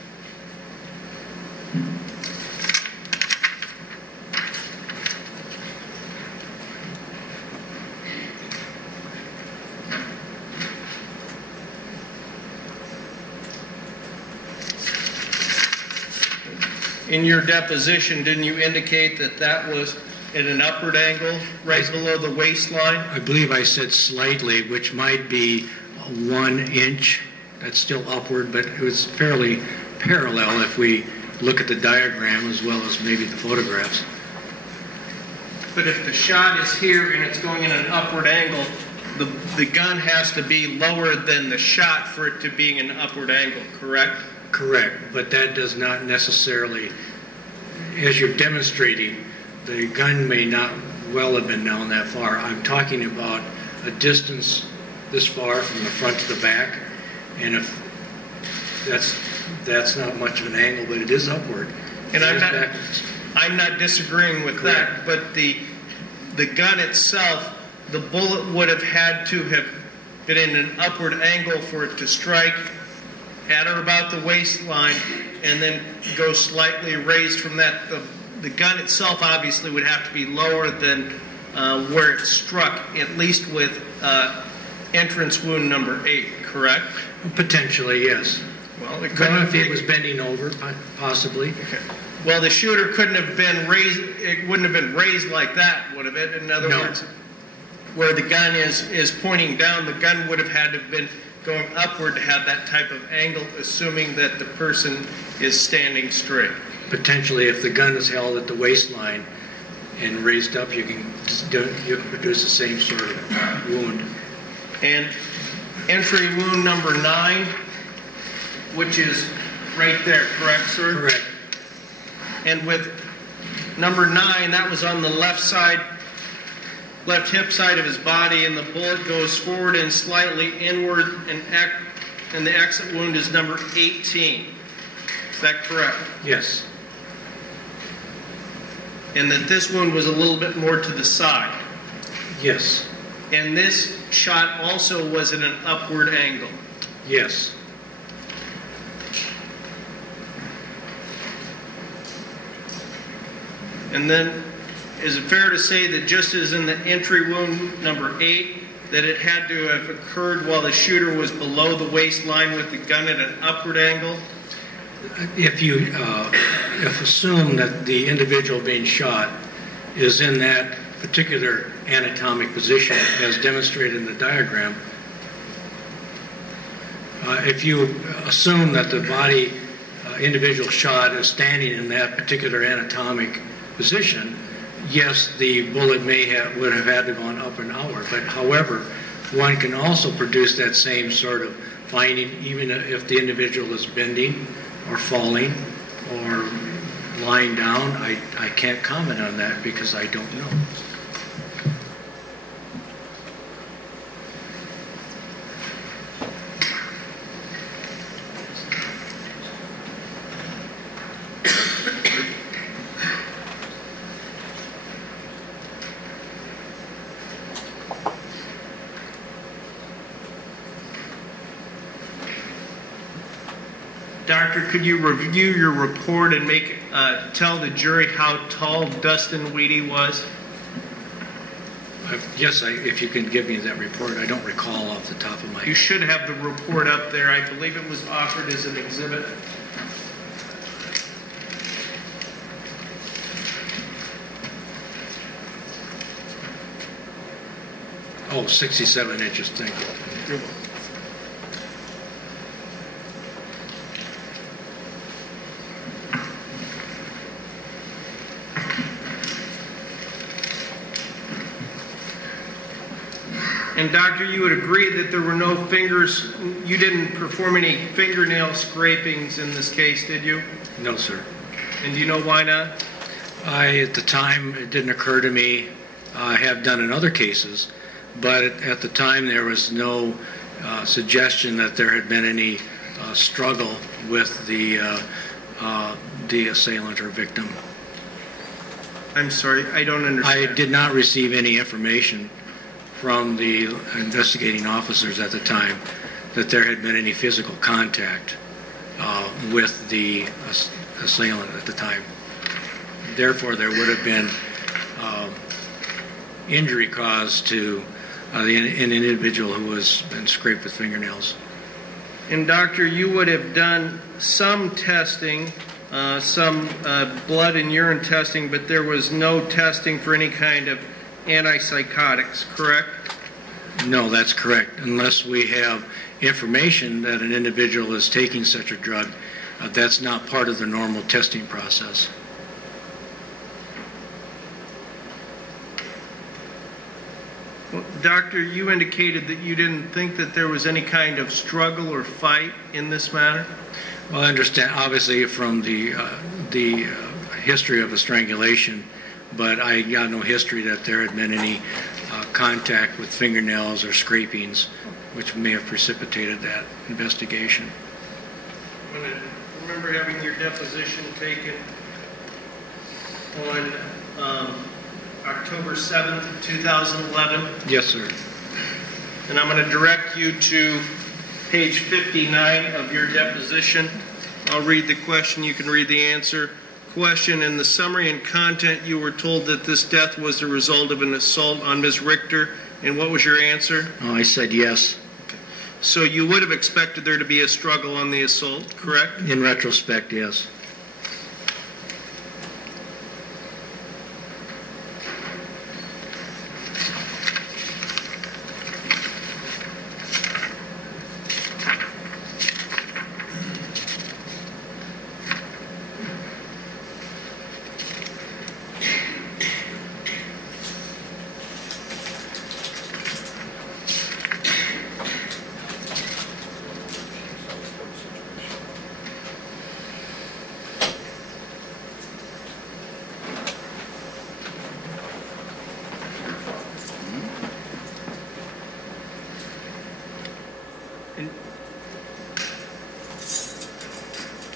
in your deposition, didn't you indicate that that was at an upward angle, right below the waistline? I believe I said slightly, which might be 1 inch. That's still upward, but it was fairly parallel if we look at the diagram as well as maybe the photographs. But if the shot is here and it's going in an upward angle, the gun has to be lower than the shot for it to be an upward angle, correct? Correct, but that does not necessarily, as you're demonstrating, the gun may not well have been down that far. I'm talking about a distance this far from the front to the back, and if that's not much of an angle, but it is upward. And I'm not disagreeing with that, but the gun itself, the bullet would have had to have been in an upward angle for it to strike at or about the waistline and then go slightly raised from that. The gun itself obviously would have to be lower than where it struck, at least with entrance wound number 8, correct? Potentially, yes. Well, it couldn't if it was bending over, possibly. Okay. Well, the shooter couldn't have been raised. It wouldn't have been raised like that, would have it? In other words, where the gun is pointing down, the gun would have had to have been going upward to have that type of angle, assuming that the person is standing straight. Potentially, if the gun is held at the waistline and raised up, you can produce the same sort of wound. And entry wound number 9, which is right there, correct, sir? Correct. And with number 9, that was on the left left hip side of his body, and the bullet goes forward and slightly inward, and the exit wound is number 18. Is that correct? Yes. And that this wound was a little bit more to the side. Yes. And this shot also was at an upward angle. Yes. And then, is it fair to say that just as in the entry wound number 8, that it had to have occurred while the shooter was below the waistline with the gun at an upward angle? If assume that the individual being shot is in that particular anatomic position as demonstrated in the diagram, if you assume that the body individual shot is standing in that particular anatomic position, yes, the bullet would have had to go up and outward. But however, one can also produce that same sort of finding even if the individual is bending or falling or lying down. I can't comment on that because I don't know. Doctor, could you review your report and tell the jury how tall Dustin Weedy was? Yes, if you can give me that report. I don't recall off the top of my head. You should have the report up there. I believe it was offered as an exhibit. Oh, 67 inches, thank you. You're welcome. And doctor, you would agree that there were no fingers, you didn't perform any fingernail scrapings in this case, did you? No, sir. And do you know why not? At the time, it didn't occur to me. I have done in other cases, but at the time there was no suggestion that there had been any struggle with the assailant or victim. I'm sorry, I don't understand. I did not receive any information from the investigating officers at the time that there had been any physical contact with the assailant at the time. Therefore, there would have been injury caused to an individual who was been scraped with fingernails. And doctor, you would have done some testing some blood and urine testing, but there was no testing for any kind of antipsychotics, correct? No, that's correct. Unless we have information that an individual is taking such a drug, that's not part of the normal testing process. Well, Doctor, you indicated that you didn't think that there was any kind of struggle or fight in this matter? Well, I understand, obviously, from the history of a strangulation, but I got no history that there had been any contact with fingernails or scrapings, which may have precipitated that investigation. I remember having your deposition taken on October 7th, 2011. Yes, sir. And I'm going to direct you to page 59 of your deposition. I'll read the question. You can read the answer. Question: in the summary and content, you were told that this death was the result of an assault on Ms. Richter. And what was your answer? Oh, I said yes. Okay. So you would have expected there to be a struggle on the assault, correct? In retrospect, yes.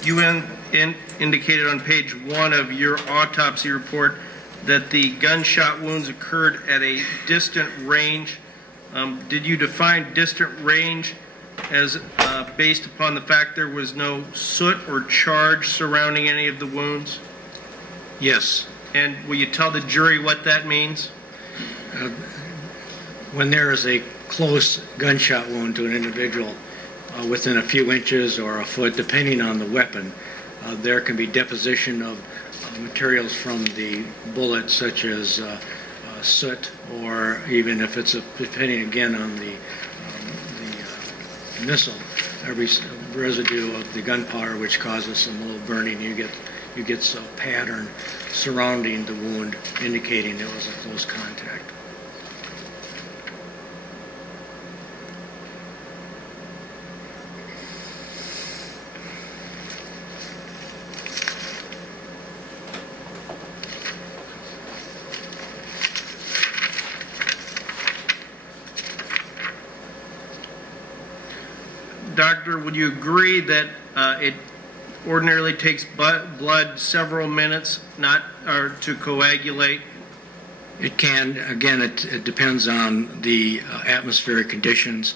You indicated on page 1 of your autopsy report that the gunshot wounds occurred at a distant range. Did you define distant range as based upon the fact there was no soot or charge surrounding any of the wounds? Yes. And will you tell the jury what that means? When there is a close gunshot wound to an individual, within a few inches or a foot, depending on the weapon, there can be deposition of materials from the bullet, such as soot, or even if it's depending again on the missile, every residue of the gunpowder, which causes some little burning. You get a pattern surrounding the wound, indicating it was a close contact. Doctor, would you agree that it ordinarily takes blood several minutes to coagulate? It can. Again, it depends on the atmospheric conditions.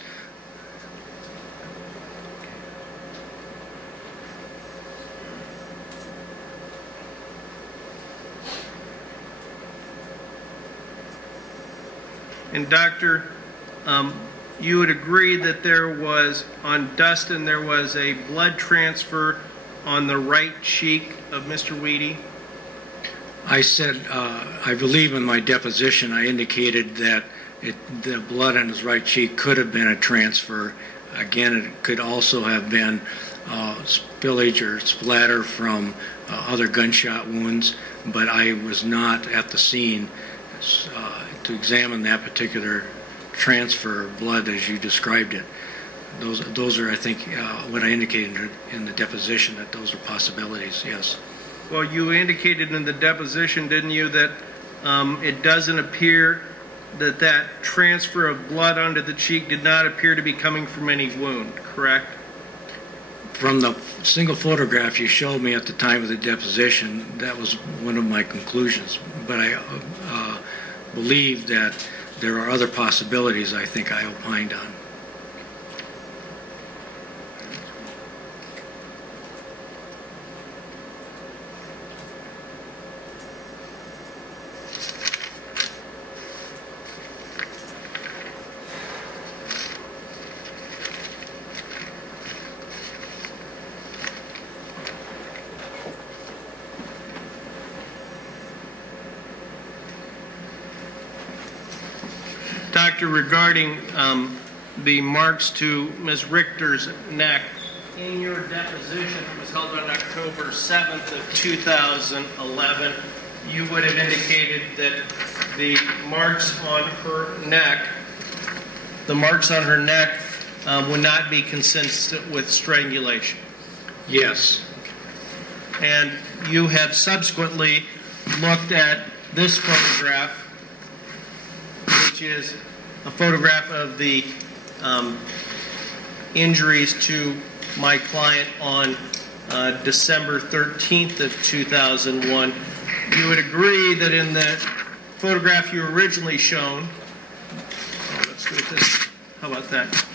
And Doctor, you would agree that there was, on Dustin, there was a blood transfer on the right cheek of Mr. Weedy? I said, I believe in my deposition, I indicated that the blood on his right cheek could have been a transfer. Again, it could also have been spillage or splatter from other gunshot wounds, but I was not at the scene to examine that particular transfer of blood as you described it. Those are, I think, what I indicated in the deposition, that those are possibilities, yes. Well, you indicated in the deposition, didn't you, that it doesn't appear that transfer of blood onto the cheek did not appear to be coming from any wound, correct? From the single photograph you showed me at the time of the deposition, that was one of my conclusions. But I believe that there are other possibilities I think I opined on. doctor, regarding the marks to Ms. Richter's neck, in your deposition that was held on October 7th of 2011, you would have indicated that the marks on her neck, would not be consistent with strangulation. Yes. And you have subsequently looked at this photograph, which is a photograph of the injuries to my client on December 13th of 2001. You would agree that in the photograph you originally shown, let's do this. How about that?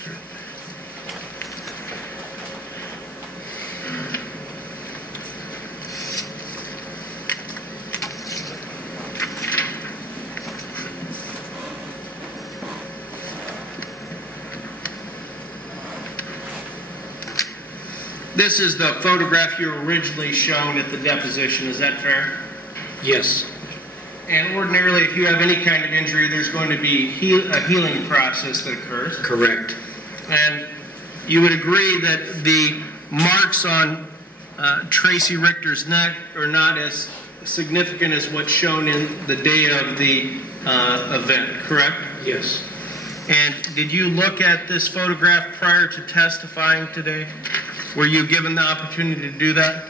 This is the photograph you were originally shown at the deposition. Is that fair? Yes. And ordinarily, if you have any kind of injury, there's going to be a healing process that occurs. Correct. And you would agree that the marks on Tracy Richter's neck are not as significant as what's shown in the day of the event, correct? Yes. And did you look at this photograph prior to testifying today? Were you given the opportunity to do that?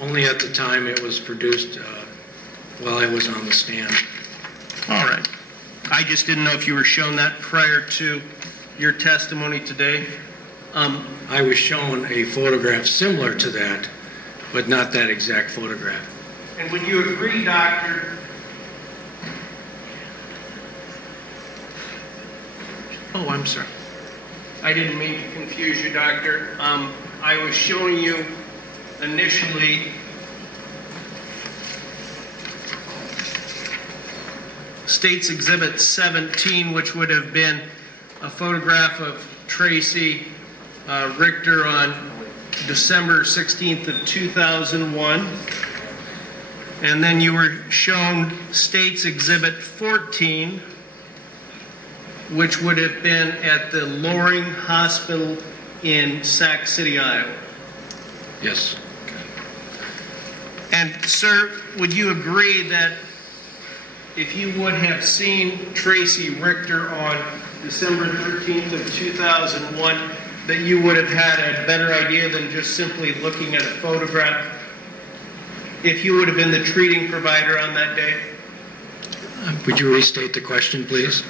Only at the time it was produced while I was on the stand. All right. I just didn't know if you were shown that prior to your testimony today. I was shown a photograph similar to that, but not that exact photograph. And would you agree, Doctor? Oh, I'm sorry. I didn't mean to confuse you, Doctor. I was showing you initially State's Exhibit 17, which would have been a photograph of Tracy Richter on December 16th of 2001. And then you were shown State's Exhibit 14, which would have been at the Loring Hospital in Sac City, Iowa. Yes. And, sir, would you agree that if you would have seen Tracy Richter on December 13th of 2001, that you would have had a better idea than just simply looking at a photograph, if you would have been the treating provider on that day? Would you restate the question, please?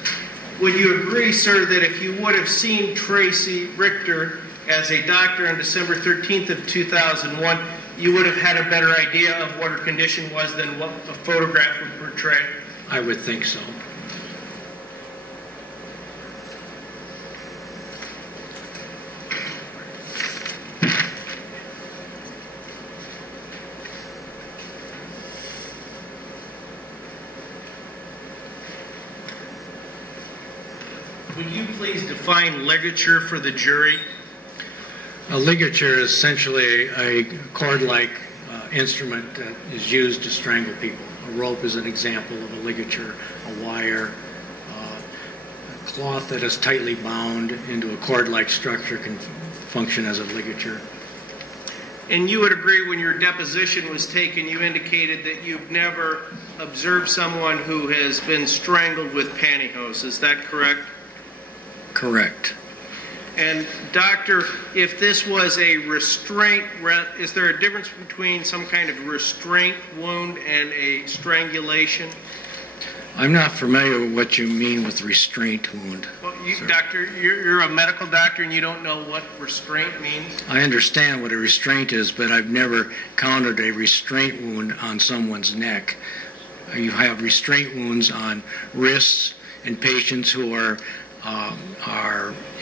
Would you agree, sir, that if you would have seen Tracy Richter as a doctor on December 13th of 2001, you would have had a better idea of what her condition was than what a photograph would portray? I would think so. Would you please define ligature for the jury? A ligature is essentially a cord-like instrument that is used to strangle people. A rope is an example of a ligature, a wire, a cloth that is tightly bound into a cord-like structure can function as a ligature. And you would agree when your deposition was taken, you indicated that you've never observed someone who has been strangled with pantyhose. Is that correct? Correct. And doctor, if this was a restraint, is there a difference between some kind of restraint wound and a strangulation? I'm not familiar with what you mean with restraint wound. Well, doctor, you're a medical doctor and you don't know what restraint means? I understand what a restraint is, but I've never counted a restraint wound on someone's neck. You have restraint wounds on wrists in patients who are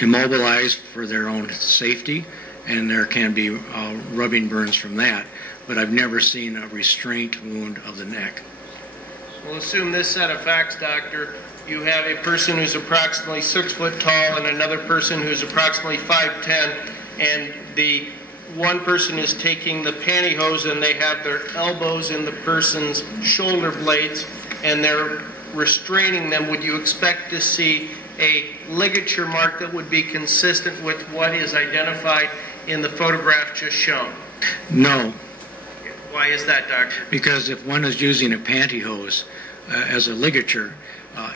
immobilized for their own safety, and there can be rubbing burns from that. But I've never seen a restraint wound of the neck. We'll assume this set of facts, doctor. You have a person who's approximately 6 foot tall and another person who's approximately 5'10", and the one person is taking the pantyhose and they have their elbows in the person's shoulder blades and they're restraining them. Would you expect to see a ligature mark that would be consistent with what is identified in the photograph just shown? No, Why is that, doctor? because if one is using a pantyhose as a ligature,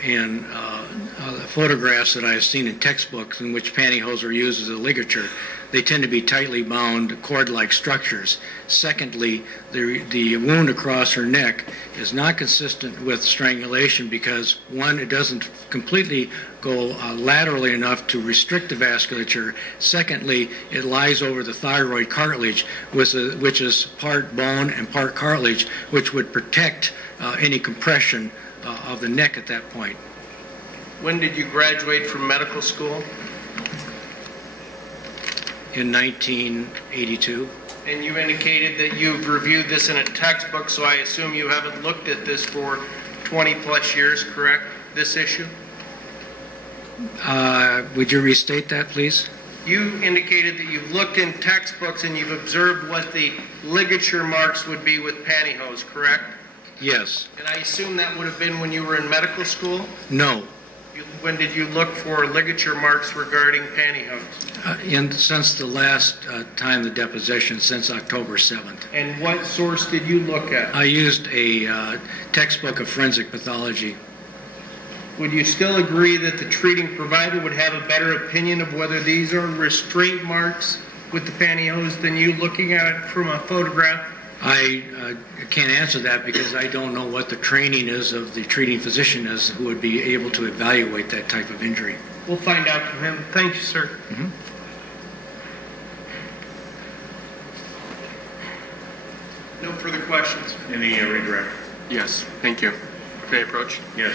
in the photographs that I've seen in textbooks in which pantyhose are used as a ligature, they tend to be tightly bound cord-like structures. Secondly, the wound across her neck is not consistent with strangulation because, one, it doesn't completely go laterally enough to restrict the vasculature. Secondly, it lies over the thyroid cartilage, which is part bone and part cartilage, which would protect any compression of the neck at that point. When did you graduate from medical school? In 1982. And you indicated that you've reviewed this in a textbook, so I assume you haven't looked at this for 20 plus years, correct? This issue? Would you restate that, please? You indicated that you've looked in textbooks and you've observed what the ligature marks would be with pantyhose, correct? Yes. And I assume that would have been when you were in medical school? No. When did you look for ligature marks regarding pantyhose? Since the last time the deposition, since October 7th. And what source did you look at? I used a textbook of forensic pathology. Would you still agree that the treating provider would have a better opinion of whether these are restraint marks with the pantyhose than you looking at it from a photograph? I can't answer that because I don't know what the training is of the treating physician is who would be able to evaluate that type of injury. We'll find out from him. Thank you, sir. Mm-hmm. No further questions. Any redirect? Yes, thank you. May I approach? Yes.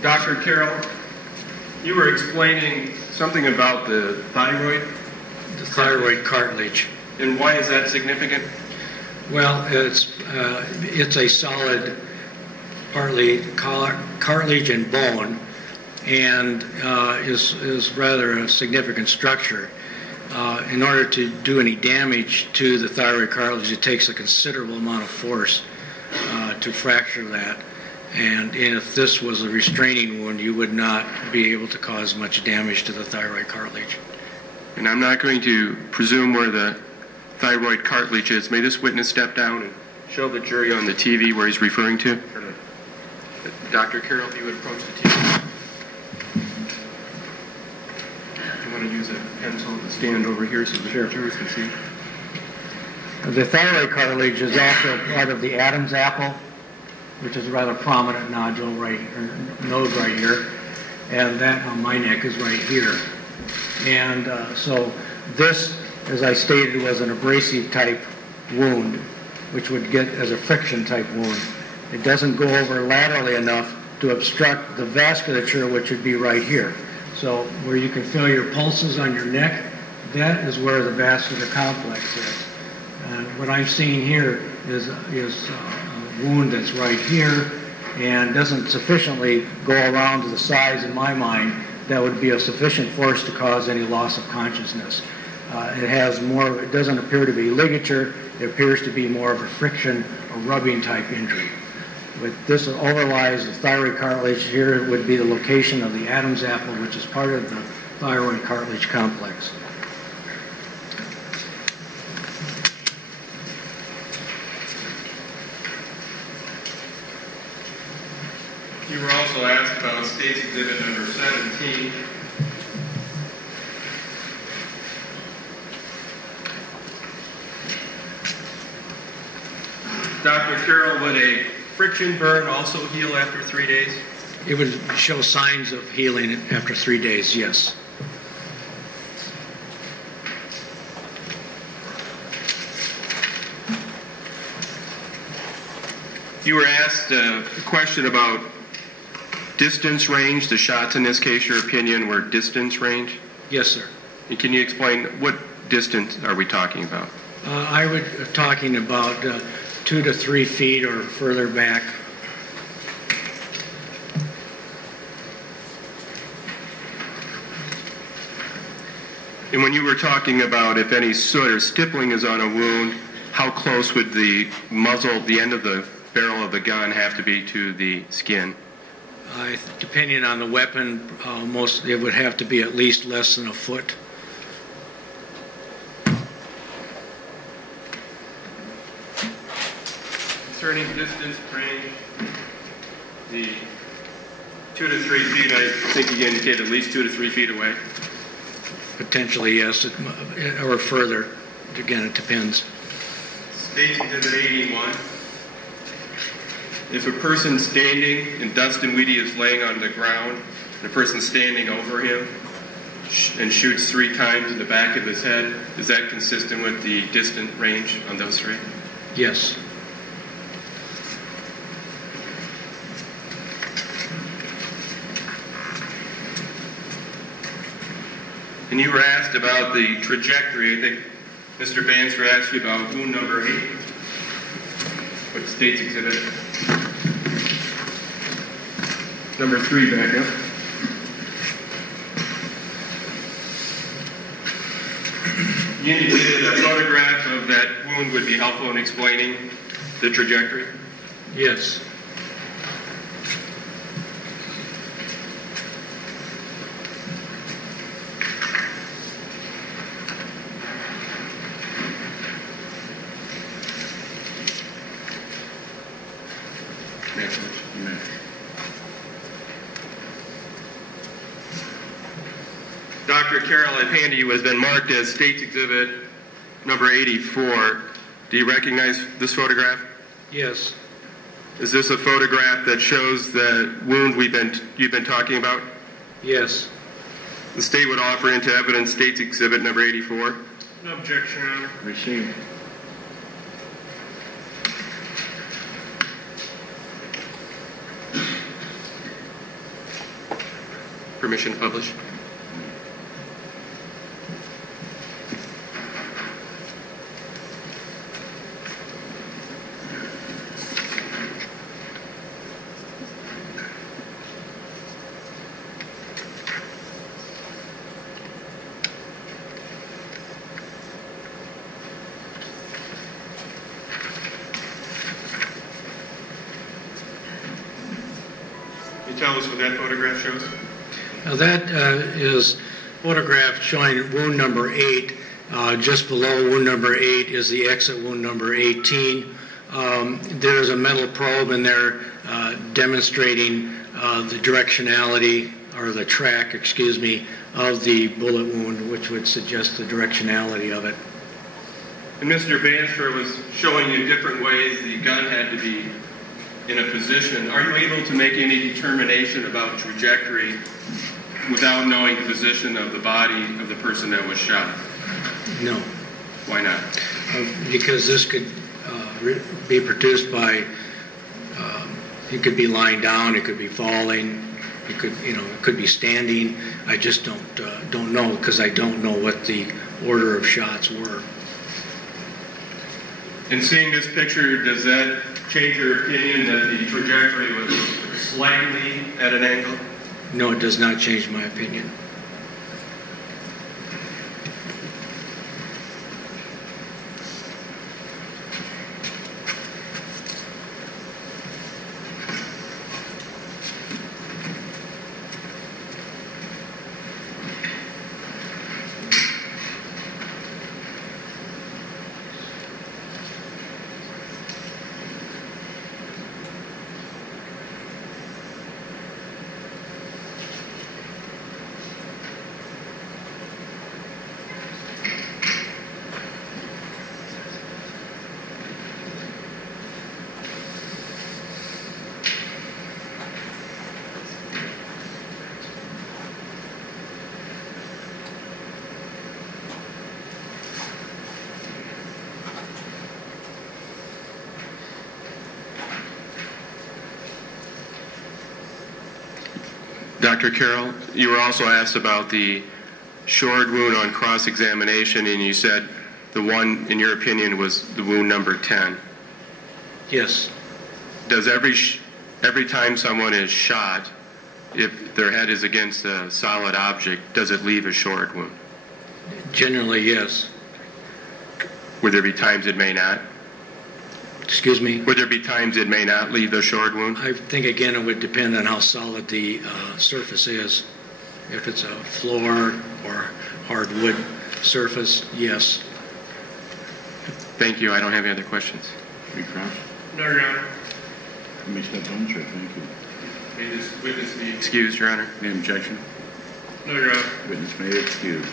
Dr. Carroll, you were explaining something about the thyroid. The thyroid cartilage. And why is that significant? Well, it's a solid, partly cartilage and bone, and is rather a significant structure. In order to do any damage to the thyroid cartilage, it takes a considerable amount of force to fracture that. And if this was a restraining wound, you would not be able to cause much damage to the thyroid cartilage. And I'm not going to presume where the thyroid cartilage is. May this witness step down and show the jury on the TV where he's referring to? Dr. Carroll, if you would approach the TV. Do you want to use a pencil to stand over here so the jurors can see? The thyroid cartilage is also part of the Adam's apple, which is a rather prominent nodule node right here, and that on my neck is right here. And so this, as I stated, was an abrasive type wound, which would get as a friction type wound. It doesn't go over laterally enough to obstruct the vasculature, which would be right here. So where you can feel your pulses on your neck, that is where the vascular complex is. What I'm seeing here is a wound that's right here and doesn't sufficiently go around to the size, in my mind, that would be a sufficient force to cause any loss of consciousness. It has more, it doesn't appear to be ligature, it appears to be more of a friction or rubbing type injury. But this overlies the thyroid cartilage. Here would be the location of the Adam's apple, which is part of the thyroid cartilage complex. You were also asked about State's Exhibit number 17. Dr. Carroll, would a friction burn also heal after 3 days? It would show signs of healing after 3 days, yes. You were asked a question about distance range. The shots in this case, your opinion, were distance range? Yes, sir. And can you explain what distance are we talking about? I was talking about 2 to 3 feet or further back. And when you were talking about if any soot or stippling is on a wound, how close would the muzzle, the end of the barrel of the gun, have to be to the skin? Depending on the weapon, it would have to be at least less than a foot. Concerning distance range, the 2 to 3 feet, I think you indicated at least 2 to 3 feet away. Potentially, yes, or further. Again, it depends. States Exhibit 81. If a person standing and Dunstan Weedy is laying on the ground, and a person standing over him and shoots 3 times in the back of his head, is that consistent with the distant range on those 3? Yes. And you were asked about the trajectory. I think Mr. Banster asked you about wound number 8. What State's Exhibit? Number 3, back up. You indicated a photograph of that wound would be helpful in explaining the trajectory? Yes. Dr. Carroll, I've handed you has been marked as State's Exhibit number 84. Do you recognize this photograph? Yes. Is this a photograph that shows the wound you've been talking about? Yes. The state would offer into evidence State's Exhibit number 84. No objection, Your Honor. Received. Permission to publish. Can you tell us what that photograph shows? Now that is photograph showing wound number 8. Just below wound number 8 is the exit wound number 18. There's a metal probe in there demonstrating the directionality, or the track, excuse me, of the bullet wound, which would suggest the directionality of it. And Mr. Banster was showing you different ways the gun had to be in a position. Are you able to make any determination about trajectory without knowing the position of the body of the person that was shot? No. Why not? Because this could be produced by, it could be lying down, it could be falling, it could be standing. I just don't know, because I don't know what the order of shots were. In seeing this picture, does that change your opinion that the trajectory was slightly at an angle? No, it does not change my opinion. Dr. Carroll, you were also asked about the shored wound on cross-examination, and you said the one, in your opinion, was the wound number 10. Yes. Does every time someone is shot, if their head is against a solid object, does it leave a shored wound? Generally, yes. Would there be times it may not? Excuse me? Would there be times it may not leave the shored wound? I think, again, it would depend on how solid the surface is. If it's a floor or hardwood surface, yes. Thank you. I don't have any other questions. Recross. No, Your Honor. You may step down, sir. Thank you. May this witness be excused, Your Honor? Any objection? No, Your Honor. Witness may be excused.